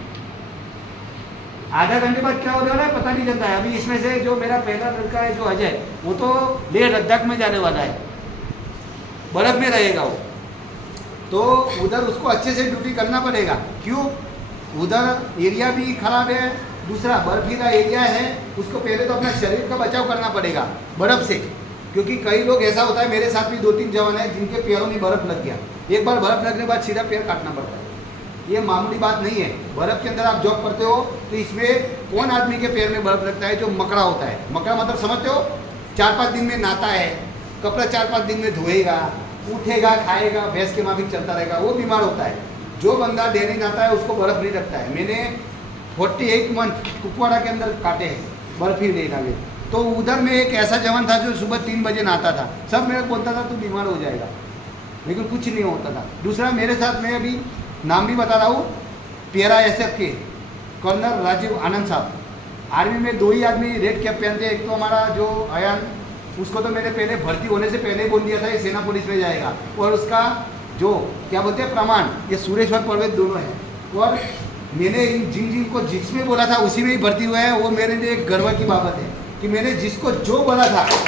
आधा घंटे बाद क्या होने वाला है पता नहीं चलता है। अभी इसमें से जो मेरा पहला लड़का है जो अजय, वो तो लेह लद्दाख में जाने वाला है, बर्फ में रहेगा वो, तो उधर उसको अच्छे से ड्यूटी करना पड़ेगा। क्यों? उधर एरिया भी खराब है, दूसरा बर्फीला एरिया है, उसको पहले तो अपना शरीर का बचाव करना पड़ेगा बर्फ़ से। क्योंकि कई लोग ऐसा होता है, मेरे साथ भी 2-3 जवान हैं जिनके पैरों में बर्फ़ लग गया। एक बार बर्फ़ लगने के बाद सीधा पैर काटना पड़ता है। ये मामूली बात नहीं है। बर्फ़ के अंदर आप जॉब करते हो तो इसमें कौन आदमी के पैर में बर्फ़ लगता है? जो मकड़ा होता है। मकड़ा मतलब समझते हो? 4-5 दिन में नहाता है, कपड़ा 4-5 दिन में धोएगा, उठेगा, खाएगा, भैंस के माफिक चलता रहेगा, वो बीमार होता है। जो बंदा डेली नहाता है उसको बर्फ़ नहीं लगता है। मैंने 48 मंथ कुपवाड़ा के अंदर काटे हैं, बर्फ़ ही नहीं लगे। तो उधर में एक ऐसा जवान था जो सुबह 3 बजे नहाता था। सब मेरे को बोलता था तू बीमार हो जाएगा, लेकिन कुछ नहीं होता था। दूसरा, मेरे साथ मैं अभी नाम भी बता रहा हूँ, पैरा SF के कर्नल राजीव आनंद साहब। आर्मी में 2 ही आदमी रेड कैप पहनते हैं। एक तो हमारा जो अयान, उसको तो मैंने पहले भर्ती होने से पहले ही बोल दिया था ये सेना पुलिस में जाएगा, और उसका जो क्या बोलते हैं प्रमाण, ये सुरेश और परवेज दोनों हैं। और मैंने जिन जिन को जिसमें बोला था उसी में ही भर्ती हुआ है। वो मेरे लिए एक गर्व की बात है कि मैंने जिसको जो बोला था, जिसको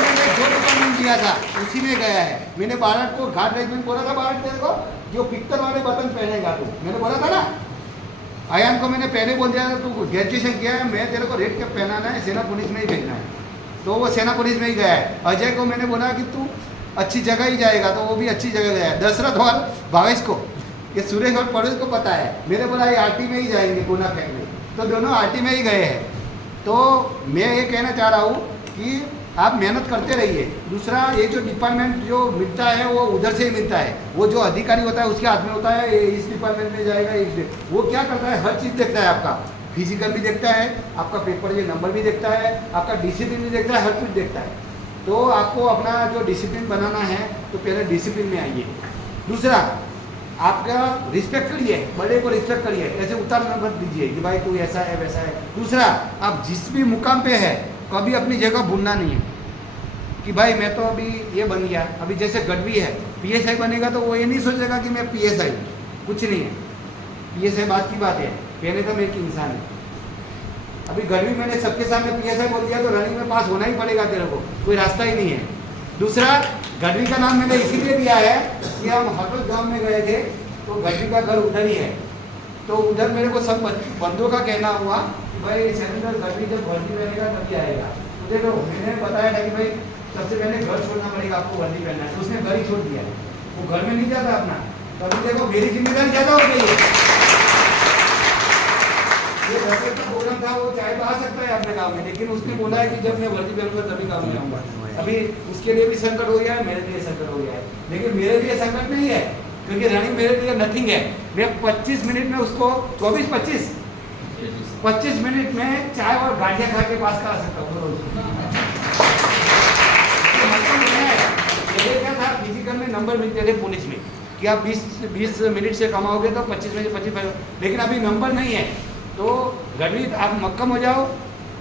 मैंने जो डिपार्टमेंट दिया था उसी में गया है। मैंने बारह को घाट रेजिमेंट बोला था, बारह तेरे को जो पिक्चर वाले बटन पहनेगा तू, मैंने बोला था ना। आयान को मैंने पहले बोल दिया था तू ग्रेजुएशन किया है, मैं तेरे को रेड कैप पहनाना है, सेना पुलिस में ही भेजना है, तो वो सेना पुलिस में ही गया है। अजय को मैंने बोला कि तू अच्छी जगह ही जाएगा, तो वो भी अच्छी जगह गया है। दशरथ और भावेश को, ये सुरेश और परेश को पता है, मैंने बोला ये आरटी में ही जाएंगे गुना फैक्ट्री, तो दोनों आरटी में ही गए हैं। तो मैं ये कहना चाह रहा हूँ कि आप मेहनत करते रहिए। दूसरा, ये जो डिपार्टमेंट जो मिलता है वो उधर से ही मिलता है, वो जो अधिकारी होता है उसके हाथ में होता है, ये इस डिपार्टमेंट में जाएगा, वो क्या करता है, हर चीज़ देखता है, आपका फिजिकल भी देखता है, आपका पेपर के नंबर भी देखता है, आपका डिसिप्लिन भी देखता है, हर चीज़ देखता है। तो आपको अपना जो डिसिप्लिन बनाना है तो पहले डिसिप्लिन में आइए। दूसरा, आपका रिस्पेक्ट करिए, बड़े को रिस्पेक्ट करिए, ऐसे उतार मत दीजिए कि भाई तू ऐसा है वैसा है। दूसरा, आप जिस भी मुकाम पे है कभी अपनी जगह भूलना नहीं है कि भाई मैं तो अभी ये बन गया। अभी जैसे गढ़वी है, पीएसआई बनेगा तो वो ये नहीं सोचेगा कि मैं पीएसआई, कुछ नहीं है, पीएसआई बात की बात है, पहले तो मैं एक इंसान है। अभी गढ़वी मैंने सबके सामने पीएसआई बोल दिया तो रनिंग में पास होना ही पड़ेगा तेरे को, कोई रास्ता ही नहीं है। दूसरा, गढ़वी का नाम मैंने इसीलिए दिया है कि हम हरदोई गांव में गए थे तो गढ़वी का घर उधर ही है, तो उधर मेरे को सब बंदों का कहना हुआ कि भाई सेनेटर गढ़वी जब वर्दी पहनेगा तभी आएगा। तो देखो, मैंने बताया था कि भाई सबसे पहले घर छोड़ना पड़ेगा, आपको वर्दी पहनना है, तो उसने घर ही छोड़ दिया, वो घर में नहीं जाता अपना। तो अभी देखो मेरी जिम्मेदारी ज़्यादा हो गई है। ये दशरथ का प्रोग्राम था, वो चाहे तो आ सकता है अपने गाँव में, लेकिन उसने बोला है कि जब मैं वर्दी पहनूंगा तभी गाँव में आऊँगा। अभी उसके लिए भी संकट हो गया है, मेरे लिए संकट हो गया है, लेकिन मेरे लिए संकट नहीं है क्योंकि रनिंग मेरे लिए नथिंग है। मैं 25 मिनट में उसको 25 मिनट में चाय और गाड़ियाँ खा के पास करा सकता हूँ। क्या था, फिजिकल में नंबर मिलते थे पुलिस में कि आप 20 मिनट से कमाओगे तो 25 में से 25, लेकिन अभी नंबर नहीं है। तो गढ़वी आप मक्कम हो जाओ,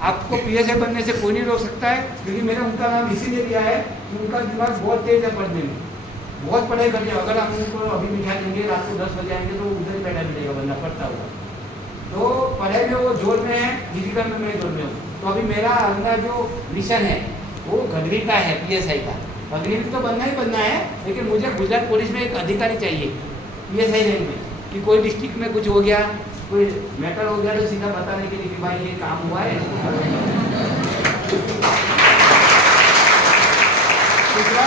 आपको पीएसआई बनने से कोई नहीं रोक सकता है, क्योंकि मैंने उनका नाम इसीलिए दिया है कि उनका दिमाग बहुत तेज है पढ़ने में, बहुत पढ़ाई करते हैं। अगर हम उनको अभी बिठा देंगे रात को 10 बजे आएंगे तो उधर ही बैठा मिलेगा बंदा पढ़ता हुआ। तो पढ़ाई में वो जोर में है, फिजिकल में मैं जोर में हूँ। तो अभी मेरा अगला जो मिशन है वो गढ़वी का है, पीएसआई का। अग्निवीर तो बनना ही बनना है, लेकिन मुझे गुजरात पुलिस में एक अधिकारी चाहिए पीएसआई रेंज में, कि कोई डिस्ट्रिक्ट में कुछ हो गया, कोई मैटर हो गया तो सीधा बताने के लिए कि भाई ये काम हुआ है। दूसरा,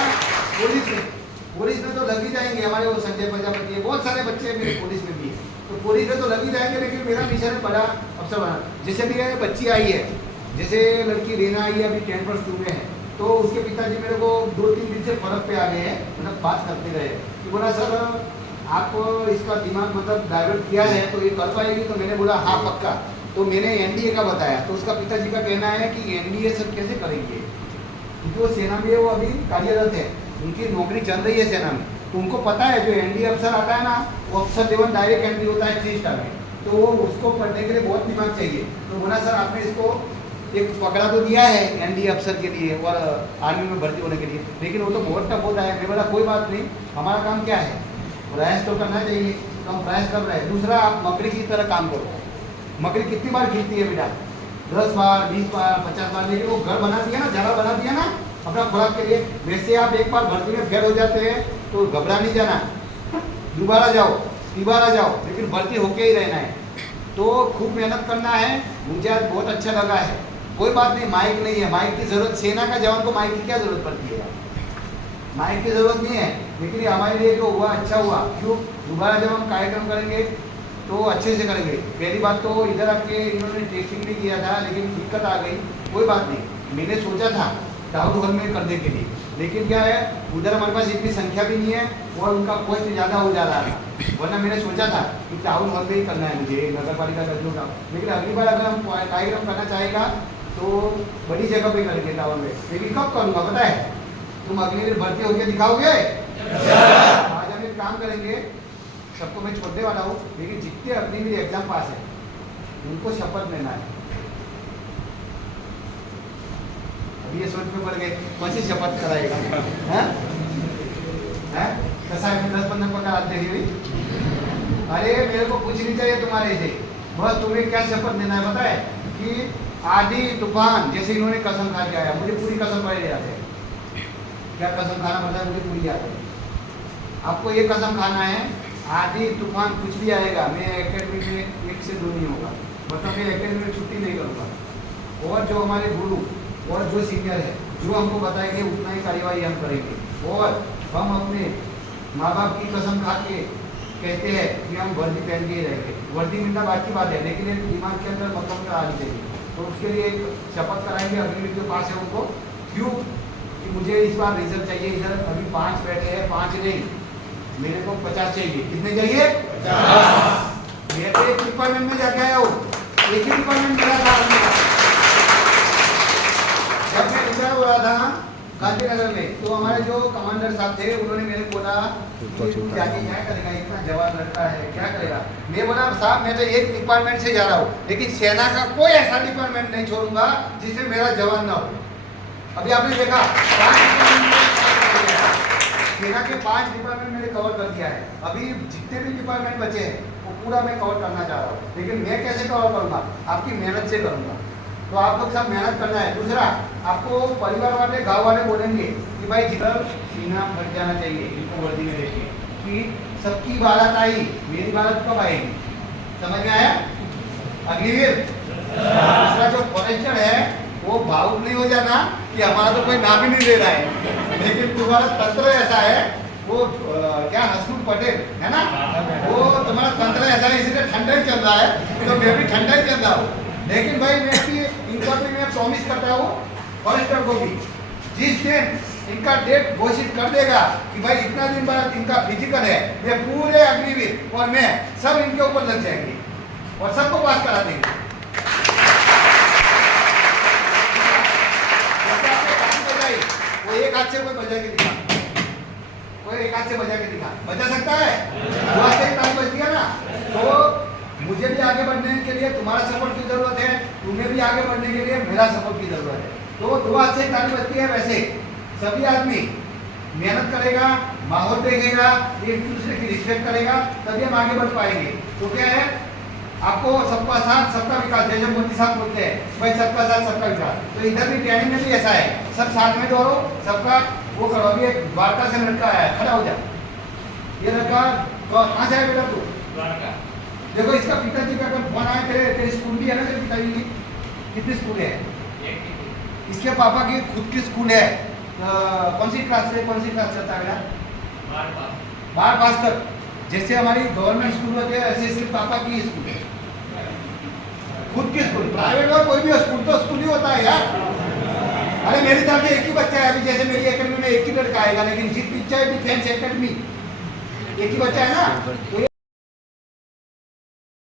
पुलिस में तो लग ही जाएंगे, हमारे वो संजय प्रजापति है, बहुत सारे बच्चे मेरे पुलिस में भी है, तो पुलिस में तो लग ही जाएंगे। लेकिन मेरा मिशन है बड़ा अफसर बना। जैसे भी ये बच्ची आई है, जैसे लड़की रीना आई है, अभी 10+2 में है, तो उसके पिताजी मेरे को 2-3 दिन से फर्क पे आ गए हैं, मतलब बात करते रहे कि बोला सर आप इसका दिमाग मतलब डाइवर्ट किया है तो ये कर पाएगी, तो मैंने बोला हाँ पक्का। तो मैंने एनडीए का बताया, तो उसका पिताजी का कहना है कि एनडीए सब कैसे करेंगे, क्योंकि वो सेना में वो अभी कार्यरत है, उनकी नौकरी चल रही है सेना में, तो उनको पता है जो एनडीए अफसर आता है ना, वो अफसर लेवल डायरेक्ट एंट्री होता है 3 स्टार में, तो वो उसको पढ़ने के लिए बहुत दिमाग चाहिए। तो बोला सर आपने इसको एक पकड़ा तो दिया है एनडीए अफसर के लिए और आर्मी में भर्ती होने के लिए, लेकिन वो तो बहुत टफ होता है। मैं बोला कोई बात नहीं, हमारा काम क्या है, प्रयास तो करना चाहिए, तो हम प्रयास कर रहे हैं। दूसरा, आप मकड़ी की तरह काम करो। मकड़ी कितनी बार खींचती है बेटा, 10 बार, 20 बार, 50 बार, लेकिन वो घर बना दिया ना, जगह बना दिया ना अपना खुराक के लिए। वैसे आप एक बार भर्ती में फेल हो जाते हैं तो घबरा नहीं जाना, दोबारा जाओ, तीबारा जाओ, लेकिन भर्ती होके ही रहना है। तो खूब मेहनत करना है। मुझे आज बहुत अच्छा लगा है। कोई बात नहीं, माइक नहीं है, माइक की जरूरत, सेना का जवान को माइक की क्या जरूरत पड़ती है, माइक की जरूरत नहीं है, लेकिन ये हमारे लिए जो हुआ अच्छा हुआ। क्यों, दोबारा जब हम कार्यक्रम करेंगे तो अच्छे से करेंगे। पहली बात तो इधर आके इन्होंने टेस्टिंग भी किया था, लेकिन दिक्कत आ गई। कोई बात नहीं, मैंने सोचा था टाउन हॉल में करने के लिए, लेकिन क्या है उधर हमारे पास इतनी संख्या भी नहीं है और उनका कॉस्ट ज़्यादा हो जा रहा था, वरना मैंने सोचा था कि टाउन हॉल में ही करना है मुझे, नगर पालिका का जो काम। लेकिन अगली बार अगर हम कार्यक्रम करना चाहेगा तो बड़ी जगह पे करेंगे टाउन में। लेकिन कब करूँगा पता है, तुम अगली दिन भर्ती होकर दिखाओगे। आज हम एक काम करेंगे, सबको मैं छोड़ने वाला हूँ, लेकिन जितने अपनी भी एग्जाम पास है उनको शपथ लेना है। अभी ये सोच में पड़ गए कौन सी शपथ कराएगा, हैं? कसा है 10-15 पकड़ आते हैं। अरे मेरे को कुछ नहीं चाहिए तुम्हारे से, बस तुम्हें क्या शपथ देना है पता है कि आधी तूफान जैसे इन्होंने कसम खा के आया, मुझे पूरी कसम पड़े याद है। क्या कसम खाना पड़ता है मुझे पूरी याद है। आपको ये कसम खाना है आधी तूफान कुछ भी आएगा मैं एकेडमी में 1 से 2 नहीं होगा, मतलब मैं एकेडमी में छुट्टी नहीं करूँगा। और जो हमारे गुरु और जो सीनियर है जो हमको बताएंगे उतना ही कार्यवाही हम करेंगे। और हम अपने माँ बाप की कसम खा के कहते हैं कि हम वर्दी पहन के ही रहेंगे। वर्दी मिलना बात की बात है, लेकिन एक दिमाग के अंदर मतलब आनी चाहिए। तो उसके लिए एक शपथ कराएंगे अग्निवीर जो पास है उनको, क्यों कि मुझे इस बार रिजल्ट चाहिए। इधर अभी 5 बैठे हैं, 5 नहीं मेरे को 50 चाहिए। कितने चाहिए? 50। मैं तो एक डिपार्टमेंट में जाके आया हूँ, एक ही डिपार्टमेंट मेरा था। जब मैं रिटायर हो रहा था गांधीनगर में, तो हमारे जो कमांडर साहब थे उन्होंने मेरे को बोला जाके क्या करेगा, इतना जवान लड़का है क्या करेगा। मैं बोला साहब मैं तो एक डिपार्टमेंट से जा रहा हूँ, लेकिन सेना का कोई ऐसा डिपार्टमेंट नहीं छोड़ूंगा जिसमें मेरा जवान ना हो। अभी आपने देखा 5 सेना के 5 डिपार्टमेंट मैंने कवर कर दिया है। अभी जितने भी डिपार्टमेंट बचे हैं वो पूरा मैं कवर करना चाह रहा हूँ, लेकिन मैं कैसे कवर करूँगा? आपकी मेहनत से करूँगा। तो आप लोग सब मेहनत करना है। दूसरा, आपको परिवार वाले गांव वाले बोलेंगे कि भाई जिधर सीना फट जाना चाहिए इनको वर्दी में देखिए कि सबकी बारात आई, मेरी बारात कब आएगी? समझ में आया? अग्निवीर दूसरा जो फॉरेस्टर है वो भावुक नहीं हो जाना कि हमारा तो कोई नाम ही नहीं ले रहा है, लेकिन तुम्हारा तंत्र ऐसा है वो क्या हसमुख पटेल है ना, वो तुम्हारा तंत्र ऐसा है इसलिए ठंडा ही चल रहा है, तो मैं भी ठंडा ही चल रहा हूँ। लेकिन भाई मैं इनको भी मैं प्रॉमिस करता हूँ फॉरेस्टर को भी, जिस दिन इनका डेट घोषित कर देगा कि भाई इतना दिन बाद इनका फिजिकल है, ये पूरे अग्निवीर और मैं सब इनके ऊपर लग जाएंगे और सबको पास करा देंगे। वो एक हाथ से कोई बजा के दिखा, कोई एक हाथ से बजा के दिखा, बजा सकता है? दो हाथ से ताली बज दिया ना। तो मुझे भी आगे बढ़ने के लिए तुम्हारा सपोर्ट की जरूरत है, तुम्हें भी आगे बढ़ने के लिए मेरा सपोर्ट की जरूरत है। तो 2 हाथ से ताली बजती है। वैसे सभी आदमी मेहनत करेगा, माहौल देखेगा, एक दूसरे की रिस्पेक्ट करेगा, तभी हम आगे बढ़ पाएंगे। तो क्या है, आपको सबका साथ सबका विकास, जैसे मोदी साहब बोलते हैं भाई सबका साथ सबका विकास, तो इधर भी ट्रेनिंग में भी ऐसा है, सब साथ में दौड़ो, सबका वो करो। अभी एक द्वारका से लड़का आया है, खड़ा हो जा। ये लड़का कहाँ से आया बेटा तू? द्वारका। देखो इसका पिताजी का अगर फोन आया, तेरे स्कूल भी है ना, तेरे पिताजी की कितनी स्कूल है? इसके पापा की खुद की स्कूल है। कौन सी क्लास चलता है बेटा? 12 पास तक। जैसे हमारी गवर्नमेंट स्कूल होते हैं ऐसे सिर्फ पापा की स्कूल है, खुद की स्कूल। प्राइवेट और कोई भी स्कूल तो स्कूल ही होता है यार। अरे मेरी तरफ से एक ही बच्चा है, अभी जैसे मेरी एकेडमी में एक ही लड़का आएगा, लेकिन जित पिक्चर डिफेंस एकेडमी एक ही बच्चा है ना।